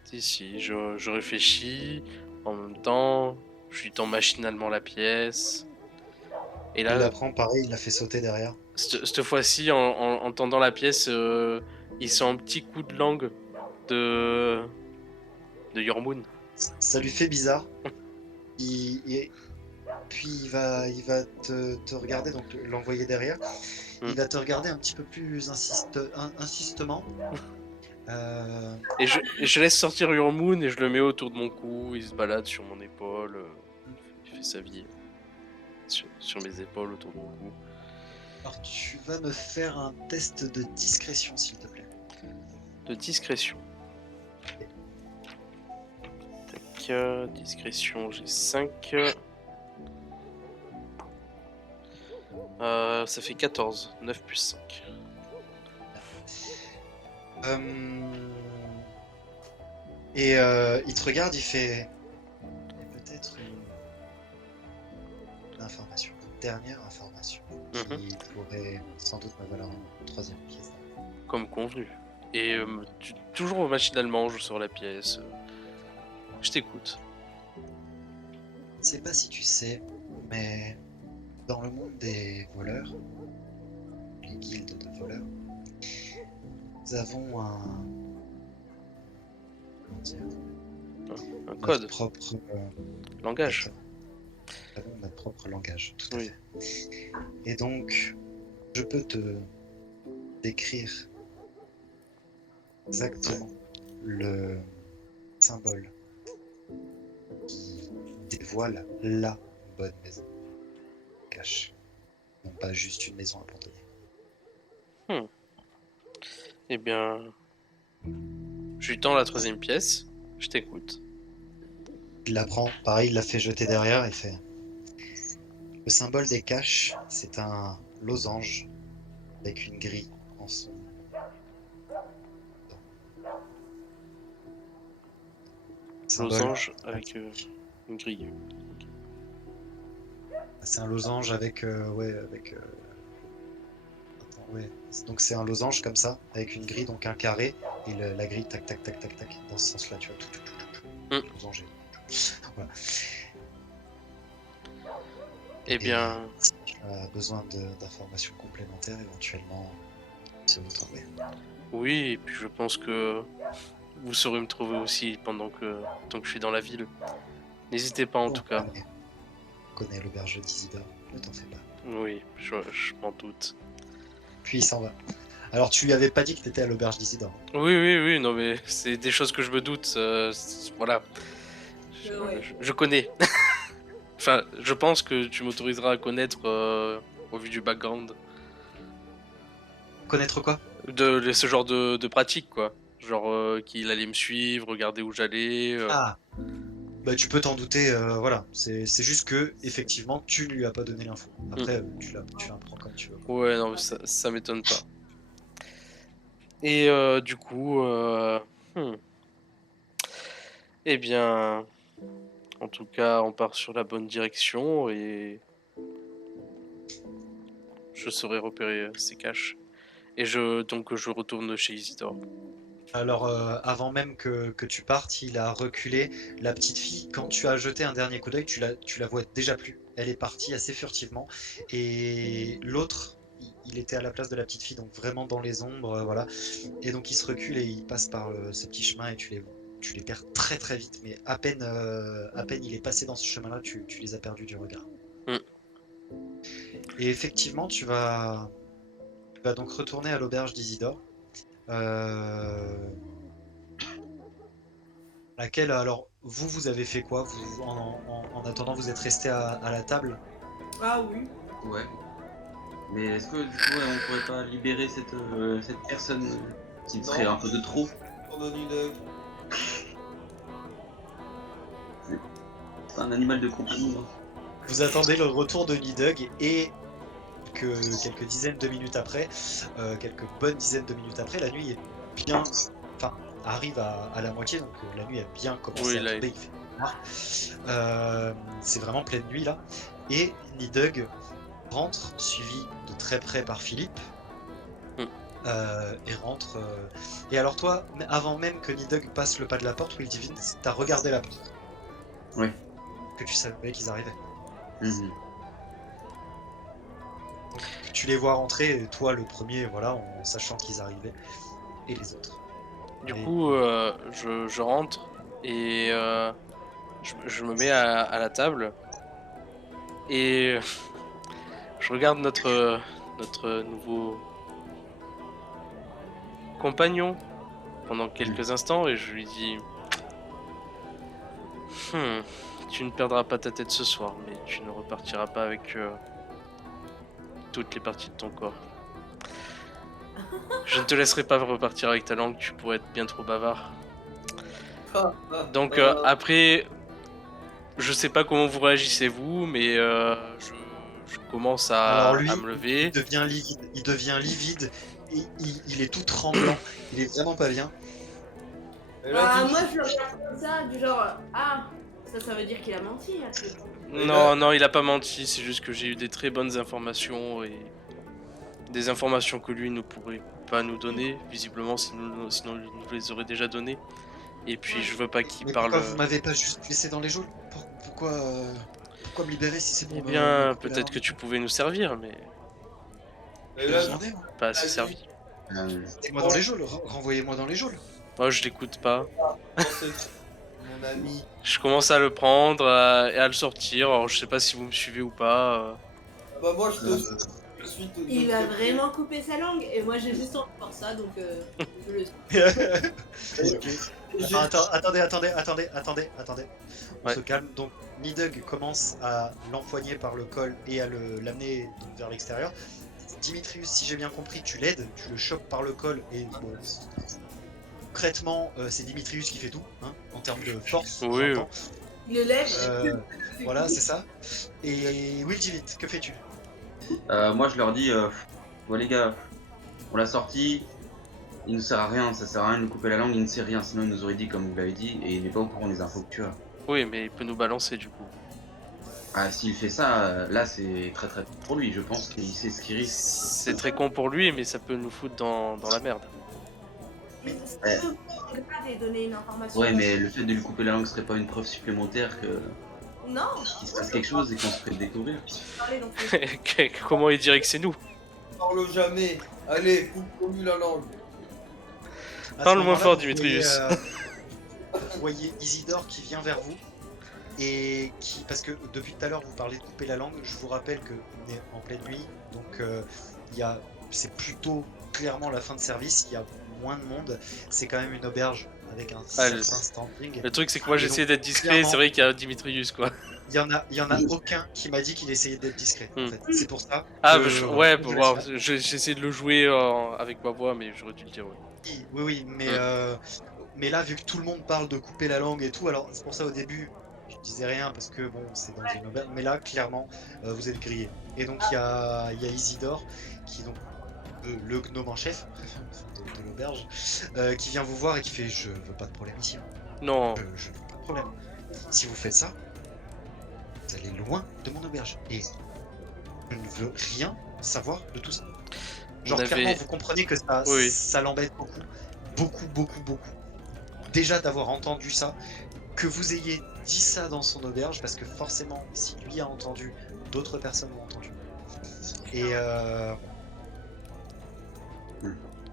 Si, si. Je réfléchis. En même temps, je lui tends machinalement la pièce. Et Il là, la prend, pareil, il la fait sauter derrière. cette fois-ci, en tendant la pièce, il sent un petit coup de langue de Yormoun. Ça lui fait bizarre. Puis il va te regarder, donc l'envoyer derrière. Il va te regarder un petit peu plus insistement. Et je laisse sortir Yormoun et je le mets autour de mon cou. Il se balade sur mon épaule. Il fait sa vie sur mes épaules, autour de mon cou. Alors tu vas me faire un test de discrétion, s'il te plaît. De discrétion. Tac, discrétion, j'ai 5. Ça fait 14. 9 plus 5. Il te regarde, il fait peut-être une information, une dernière information qui pourrait sans doute me valoir une 3e pièce. Comme convenu. Et toujours machinalement, je sors la pièce. Je t'écoute. Je ne sais pas si tu sais, mais dans le monde des voleurs, les guildes de voleurs, nous avons comment dire, Un notre code, propre langage. nous avons notre propre langage, tout à Oui. fait. Et donc, je peux te décrire exactement le symbole qui dévoile la bonne maison cache, non pas juste une maison abandonnée. Eh bien, je lui tends la 3e pièce. Je t'écoute. Il la prend, pareil, il la fait jeter derrière et fait. Le symbole des caches, c'est un losange avec une grille en son. Losange avec une grille. C'est un losange avec attends, ouais. Donc c'est un losange comme ça avec une grille, donc un carré et la grille tac tac tac tac tac dans ce sens-là, tu vois, tout losangé. Voilà. Eh bien, Si tu as besoin d'informations complémentaires, éventuellement, tu sais où trouver. oui, et puis je pense que vous saurez me trouver aussi tant que je suis dans la ville. N'hésitez pas en tout cas. On connaît l'auberge d'Isidore, ne t'en fais pas. Oui, je m'en doute. Puis il s'en va. Alors tu lui avais pas dit que t'étais à l'auberge d'Isidore. Oui, non mais c'est des choses que je me doute. Voilà, Ouais. je connais. Enfin, je pense que tu m'autoriseras à connaître au vu du background Connaître quoi? ce genre de pratique quoi. Genre qu'il allait me suivre, regarder où j'allais. Ah, bah tu peux t'en douter, voilà. C'est juste que, effectivement, tu ne lui as pas donné l'info. Après, tu la prends comme tu veux. Ouais, non, mais ça m'étonne pas. Et du coup, eh bien, en tout cas, on part sur la bonne direction et je saurai repérer ces caches. Et donc je retourne chez Isidore. Alors, avant même que tu partes, il a reculé. La petite fille, quand tu as jeté un dernier coup d'œil, tu la vois déjà plus. Elle est partie assez furtivement. Et l'autre, il était à la place de la petite fille, donc vraiment dans les ombres, voilà. Et donc il se recule et il passe par ce petit chemin et tu les perds très très vite. Mais à peine il est passé dans ce chemin-là, tu les as perdus du regard. Mm. Et effectivement, tu vas donc retourner à l'auberge d'Isidore. Laquelle, alors, vous avez fait quoi? En attendant, vous êtes resté à la table? Ah oui. Ouais. Mais est-ce que du coup, on pourrait pas libérer cette personne qui serait Non. un peu de trop? On donne une œuvre. C'est un animal de compagnie. Vous attendez le retour de Nidhugg et quelques dizaines de minutes après, quelques bonnes dizaines de minutes après, la nuit est bien, enfin, arrive à la moitié, donc la nuit a bien commencé Oui, à là, tomber, il fait noir. C'est vraiment pleine nuit là, et Nidhugg rentre, suivi de très près par Philippe, Mm. et rentre. Et alors toi, avant même que Nidhugg passe le pas de la porte, Will Divine, t'as regardé la porte. Oui. Que tu savais qu'ils arrivaient. Mhm. Tu les vois rentrer, et toi le premier, voilà, en sachant qu'ils arrivaient, et les autres. Du Et- coup, je rentre et je me mets à la table et je regarde notre nouveau compagnon pendant quelques instants et je lui dis tu ne perdras pas ta tête ce soir, mais tu ne repartiras pas avec toutes les parties de ton corps. Je ne te laisserai pas repartir avec ta langue, tu pourrais être bien trop bavard. Donc après, je sais pas comment vous réagissez vous, mais je commence Alors lui, à me lever. il devient livide, et il est tout tremblant, il est vraiment pas bien. Et là, Ah, tu- moi je le regarde comme ça, du genre, ah, ça veut dire qu'il a menti. Hein, Non, il a pas menti, c'est juste que j'ai eu des très bonnes informations et des informations que lui ne pourrait pas nous donner, visiblement, sinon il nous les aurait déjà données. Et puis je veux pas qu'il Mais parle. pourquoi vous m'avez pas juste laissé dans les geôles? Pourquoi me libérer si c'est pour Eh me bien, couper la peut-être langue? que tu pouvais nous servir, mais Et Je là, vous demandais, moi. pas assez Vas-y. servi. Mettez-moi dans les geôles, renvoyez-moi dans les geôles. Moi, je l'écoute pas. mon ami. Je commence à le prendre et à le sortir. Alors, je sais pas si vous me suivez ou pas. Bah, moi, je suis tout. Il va vraiment couper sa langue, et moi j'ai juste envie de faire ça, donc je le Attendez. On Ouais. se calme. Donc Nidhugg commence à l'empoigner par le col et à l'amener donc vers l'extérieur. Dimitrius, si j'ai bien compris, tu l'aides, tu le chopes par le col et bon, concrètement, c'est Dimitrius qui fait tout, hein, en termes de force. Oui, j'entends. Il le lève. Voilà, c'est ça. Et Will Divit, que fais-tu? Moi, je leur dis, bon, les gars, on l'a sorti, il ne sert à rien, ça sert à rien de nous couper la langue, il ne sait rien, sinon il nous aurait dit comme vous l'avez dit, et il n'est pas au courant des infos que tu as. Oui, mais il peut nous balancer du coup. Ah, s'il fait ça, là c'est très très pour lui, je pense qu'il sait ce qu'il risque. C'est très con pour lui, mais ça peut nous foutre dans la merde. Mais ça Ouais. peut regarder et donner une information. Ouais, mais le fait de lui couper la langue serait pas une preuve supplémentaire que Non, qu'il se passe quelque chose et qu'on se ferait découvrir. parler donc. Comment il dirait que c'est nous? Parle jamais. Allez, coupe-lui la langue. À ce Parle moins moment-là, fort, vous Dimitrius. Vous voyez Isidore qui vient vers vous et qui, parce que depuis tout à l'heure vous parlez de couper la langue, je vous rappelle que on est en pleine nuit, donc c'est plutôt clairement la fin de service, il y a moins de monde, c'est quand même une auberge avec un certain standing. Le truc, c'est que moi Et j'essayais donc, d'être discret, clairement- c'est vrai qu'il y a Dimitrius quoi. Il y en a aucun qui m'a dit qu'il essayait d'être discret. En Hmm. fait, c'est pour ça. Ah, que bah, ouais, on bah, vous bon, laisse faire. j'essaie de le jouer avec ma voix, mais j'aurais dû le dire, ouais. Oui, mais là, vu que tout le monde parle de couper la langue et tout, alors c'est pour ça au début, je disais rien parce que bon, c'est dans une auberge, mais là, clairement, vous êtes grillé. Et donc, il y a Isidore, qui est donc le gnome en chef de l'auberge, qui vient vous voir et qui fait: Je veux pas de problème ici, Non, je veux pas de problème. Si vous faites ça, vous allez loin de mon auberge. Et je ne veux rien savoir de tout ça. Genre, On avait- clairement, vous comprenez que ça, Oui. ça l'embête beaucoup. Déjà d'avoir entendu ça, que vous ayez dit ça dans son auberge, parce que forcément, si lui a entendu, d'autres personnes l'ont entendu. Et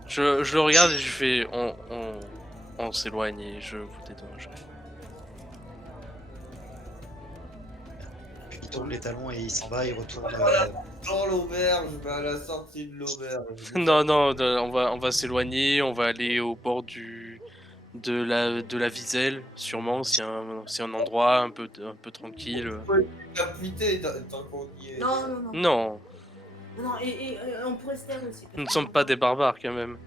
je le regarde et je fais on s'éloigne et je vous dédommagerai. puis il tourne les talons et il s'en va, il retourne. Dans l'auberge, à la sortie de l'auberge. Non, on va s'éloigner, on va aller au bord de la Viselle, sûrement, c'est un endroit un peu tranquille. Capité tant qu'on y est. Non. Non, Non, et on pourrait se taire aussi. nous ne sommes pas des barbares quand même.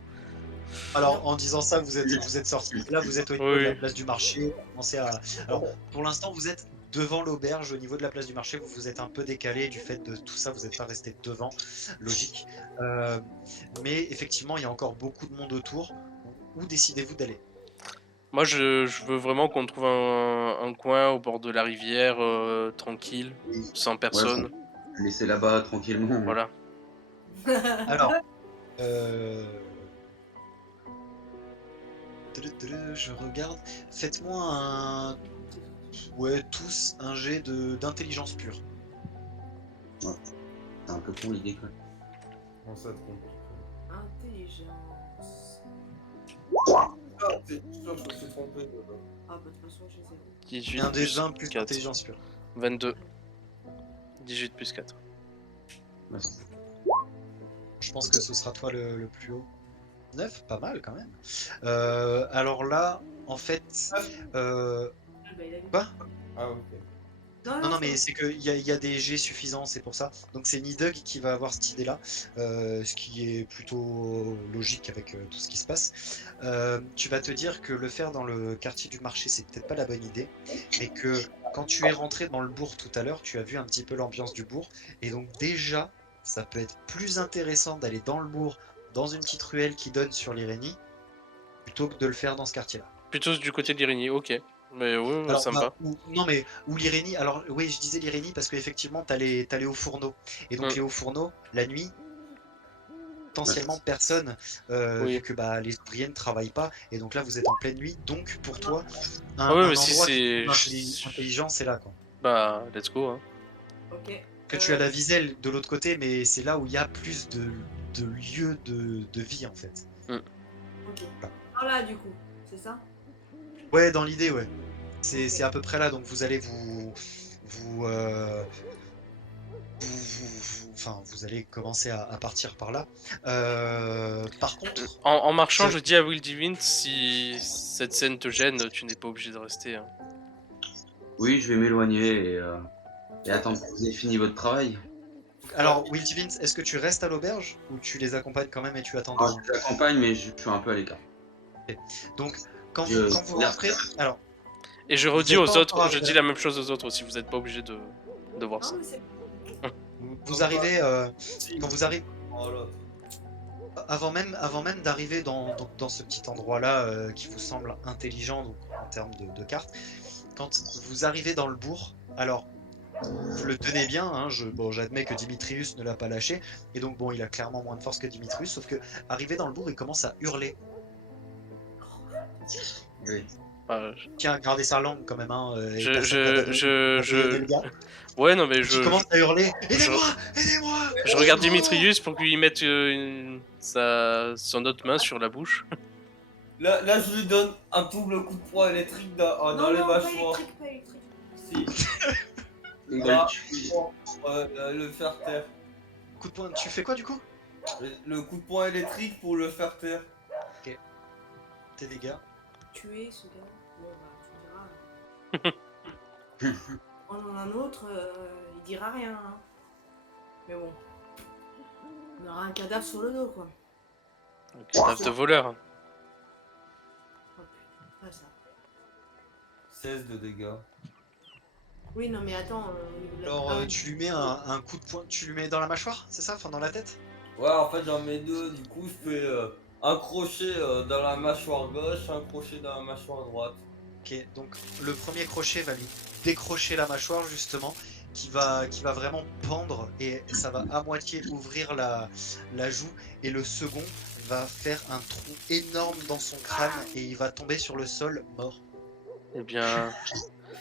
Alors, en disant ça, vous êtes sorti. Là, vous êtes au niveau de la Oui. place du marché. Vous commencez à... Alors, pour l'instant, vous êtes devant l'auberge, au niveau de la place du marché. Vous vous êtes un peu décalé du fait de tout ça. Vous n'êtes pas resté devant, logique. Mais effectivement, il y a encore beaucoup de monde autour. Où décidez-vous d'aller? Moi, je veux vraiment qu'on trouve un coin au bord de la rivière, tranquille, sans personne. Laissez là-bas tranquillement. Voilà. Alors, je regarde. Faites-moi un... Ouais, tous un jet d'intelligence pure. C'est un peu con l'idée quoi. On ça trompe. Intelligence. Ah, t'es sûr que je me suis trompé. Ah, bah, de toute façon, j'ai 0. 18 Et un des plus 20 plus 4. intelligence pure. 22. 18 plus 4. Ouais. Je pense que ce sera toi le plus haut. 9, pas mal quand même. Alors là, en fait... Bah, il a dit. Quoi? Ah, ok. Non, mais c'est qu'il y a des jets suffisants, c'est pour ça. Donc c'est Nidug qui va avoir cette idée-là, ce qui est plutôt logique avec tout ce qui se passe. Tu vas te dire que le faire dans le quartier du marché, c'est peut-être pas la bonne idée, mais que quand tu es rentré dans le bourg tout à l'heure, tu as vu un petit peu l'ambiance du bourg, et donc déjà, ça peut être plus intéressant d'aller dans le bourg, dans une petite ruelle qui donne sur l'Irénie, plutôt que de le faire dans ce quartier-là. Plutôt du côté de l'Irénie, ok. Mais oui, Alors, sympa. ou l'Irénie. Alors, oui, je disais l'Irénie parce qu'effectivement, t'as les hauts fourneaux. Et donc, les hauts fourneaux, la nuit, potentiellement personne, Oui. vu que bah, les ouvriers ne travaillent pas. Et donc là, vous êtes en pleine nuit. Donc, pour toi, un, Ah ouais, un mais si endroit c'est- qui est intelligent, c'est là. Quoi. Bah, let's go. Hein. Ok. Que tu as la Viselle de l'autre côté, mais c'est là où il y a plus de lieux de vie, en fait. Ok. Alors là, du coup, c'est ça? Ouais, dans l'idée, ouais. C'est à peu près là, donc vous allez vous allez commencer à partir par là. Par contre, En marchant, Ça- je dis à Will Divine, si cette scène te gêne, tu n'es pas obligé de rester. Hein. Oui, je vais m'éloigner et attendre que vous ayez fini votre travail. alors Will Divins, est-ce que tu restes à l'auberge ou tu les accompagnes quand même et tu attends Ah, devant? je l'accompagne, mais je suis un peu à l'écart. Donc quand Je- vous rentrez, alors Et je Vous redis êtes aux pas autres, encore je arrivé. dis la même chose aux autres aussi, vous n'êtes pas obligé de voir ça. Non, mais c'est. vous arrivez, quand vous arrivez, Oh, l'autre. avant même d'arriver dans ce petit endroit-là qui vous semble intelligent donc, en termes de carte, quand vous arrivez dans le bourg, alors vous le tenez bien, hein, j'admets que Dimitrius ne l'a pas lâché, et donc bon, il a clairement moins de force que Dimitrius, sauf que arrivé dans le bourg, il commence à hurler. Oui. Tiens à garder sa langue quand même, hein. Et Je- personne je- n'a pas je- pas donné je- le gars. Ouais, non, mais Qui commence à hurler Aidez-moi Aidez-moi je regarde Oh Dimitrius pour qu'il mette son autre main sur la bouche. Là, je lui donne un double coup de poing électrique dans les non, mâchoires. pas électrique. Si. Il va Là, le tuer. pour le faire taire. Coup de poing, tu fais quoi du coup? Le coup de poing électrique pour le faire taire. Tes dégâts. Tuer ce gars. Bon, bah, tu diras. On en a un autre, il dira rien. Hein. Mais bon. On aura un cadavre sur le dos, quoi. Un cadavre de voleur. Oh putain, pas ça. 16 de dégâts. Oui, non, mais attends, au niveau de la Alors taille. tu lui mets un coup de poing, tu lui mets dans la mâchoire, c'est ça? Enfin dans la tête? Ouais, en fait, j'en mets deux. Du coup, je fais un crochet dans la mâchoire gauche, un crochet dans la mâchoire droite. Ok, donc le premier crochet va lui décrocher la mâchoire justement, qui va vraiment pendre et ça va à moitié ouvrir la joue, et le second va faire un trou énorme dans son crâne et il va tomber sur le sol mort. Eh bien,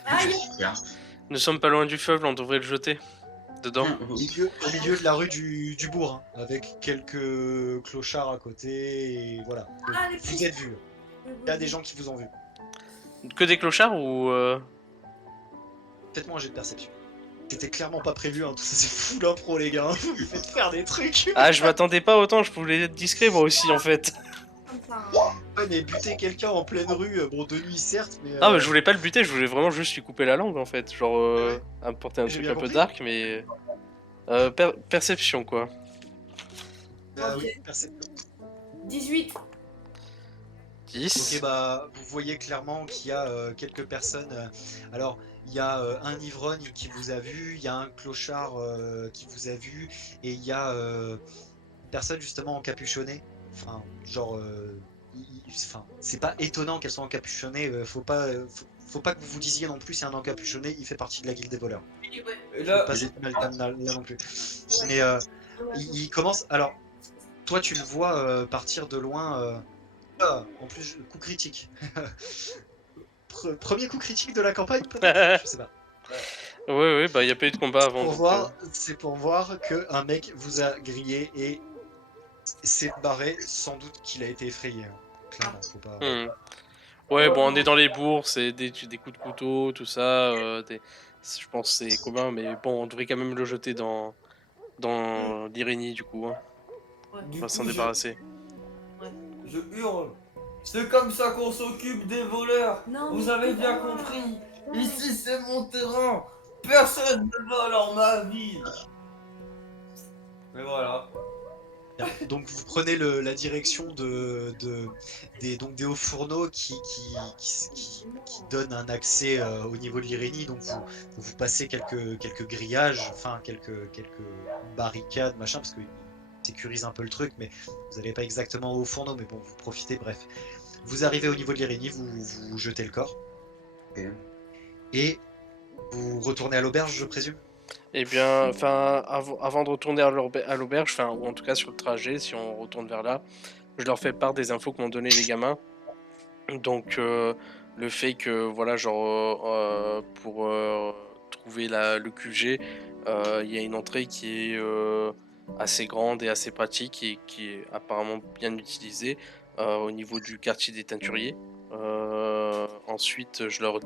Aïe! Bien. nous sommes pas loin du fleuve, on devrait le jeter dedans. Au milieu de la rue du bourg, hein, avec quelques clochards à côté, et voilà. Ah, les Vous petits- êtes vus, il y a des gens qui vous ont vu. Que des clochards ou Faites-moi un jet de perception. C'était clairement pas prévu, hein, tout ça c'est fou l'impro les gars, vous me faites faire des trucs. Ah, je m'attendais pas autant, je voulais être discret moi aussi en fait. Comme ça, hein. Ouais, mais buter quelqu'un en pleine rue, bon de nuit certes, mais... Ah, mais je voulais pas le buter, je voulais vraiment juste lui couper la langue en fait. Genre, Ouais. apporter un J'ai truc bien un peu compris. dark, mais. Perception quoi. Ah Ok. oui, perception. 18. 10. Ok, bah vous voyez clairement qu'il y a quelques personnes. Alors, il y a un ivrogne qui vous a vu, il y a un clochard qui vous a vu, et il y a une personne justement encapuchonnée. Enfin, genre, enfin, c'est pas étonnant qu'elle soit encapuchonnée. Faut pas que vous vous disiez non plus c'est un encapuchonné, il fait partie de la guilde des voleurs. Et Faut là, pas cette là non plus. Mais il commence. Alors, toi tu le vois partir de loin. En plus, coup critique. Premier coup critique de la campagne, peut-être. Je sais pas. Ouais, bah y a pas eu de combat avant. Pour donc, voir, c'est pour voir que un mec vous a grillé et s'est barré. Sans doute qu'il a été effrayé. Hein. Clairement, faut pas. Ouais, bon, on est dans les bourgs, c'est des coups de couteau, tout ça. Je pense que c'est commun, mais bon, on devrait quand même le jeter dans l'Irénie du coup. Hein. du On va coup, s'en débarrasser. je hurle. C'est comme ça qu'on s'occupe des voleurs. Non, Vous mais avez c'est bien pas- compris. Ici, c'est mon terrain. Personne ne vole en ma ville. Mais voilà. Bien. Donc vous prenez la direction des hauts fourneaux qui donnent un accès au niveau de l'Irénie. Donc vous passez quelques grillages, enfin quelques barricades, machin, parce qu'ils sécurisent un peu le truc, mais vous n'allez pas exactement aux fourneaux, mais bon, vous profitez, bref. Vous arrivez au niveau de l'Irénie, vous jetez le corps. Ok. Et vous retournez à l'auberge, je présume. Eh bien, enfin, avant de retourner à l'auberge, enfin, ou en tout cas sur le trajet, si on retourne vers là, je leur fais part des infos que m'ont donné les gamins. Donc, le fait que, voilà, genre, pour trouver le QG, il y a une entrée qui est assez grande et assez pratique et qui est apparemment bien utilisée au niveau du quartier des teinturiers. Ensuite, je leur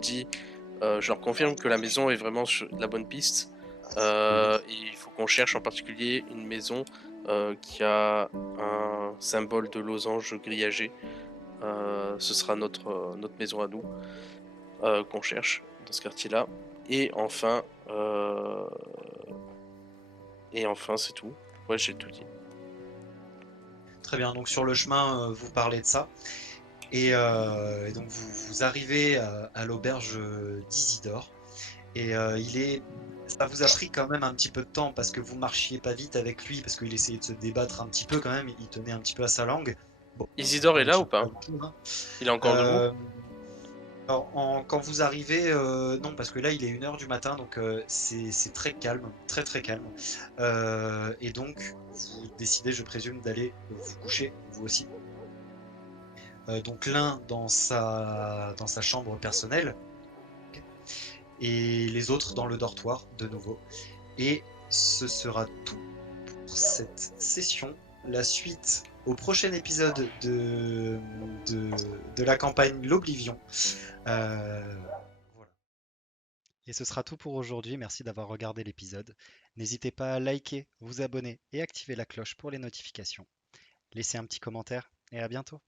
confirme que la maison est vraiment sur la bonne piste. Et il faut qu'on cherche en particulier une maison qui a un symbole de losange grillagé. Ce sera notre maison à nous qu'on cherche dans ce quartier-là. Et enfin, c'est tout. Ouais, j'ai tout dit. Très bien, donc sur le chemin, vous parlez de ça. Et donc vous arrivez à l'auberge d'Isidore. Et ça vous a pris quand même un petit peu de temps parce que vous marchiez pas vite avec lui, parce qu'il essayait de se débattre un petit peu quand même, il tenait un petit peu à sa langue. Bon, Isidore est là ou pas? du tout, hein. Il est encore debout? Alors, quand vous arrivez, non, parce que là il est 1h du matin, donc c'est très calme, très très calme. Et donc vous décidez, je présume, d'aller vous coucher, vous aussi. Donc l'un dans sa chambre personnelle et les autres dans le dortoir de nouveau. Et ce sera tout pour cette session. La suite au prochain épisode de la campagne L'Oblivion. Voilà. Et ce sera tout pour aujourd'hui. Merci d'avoir regardé l'épisode. N'hésitez pas à liker, vous abonner et activer la cloche pour les notifications. Laissez un petit commentaire et à bientôt.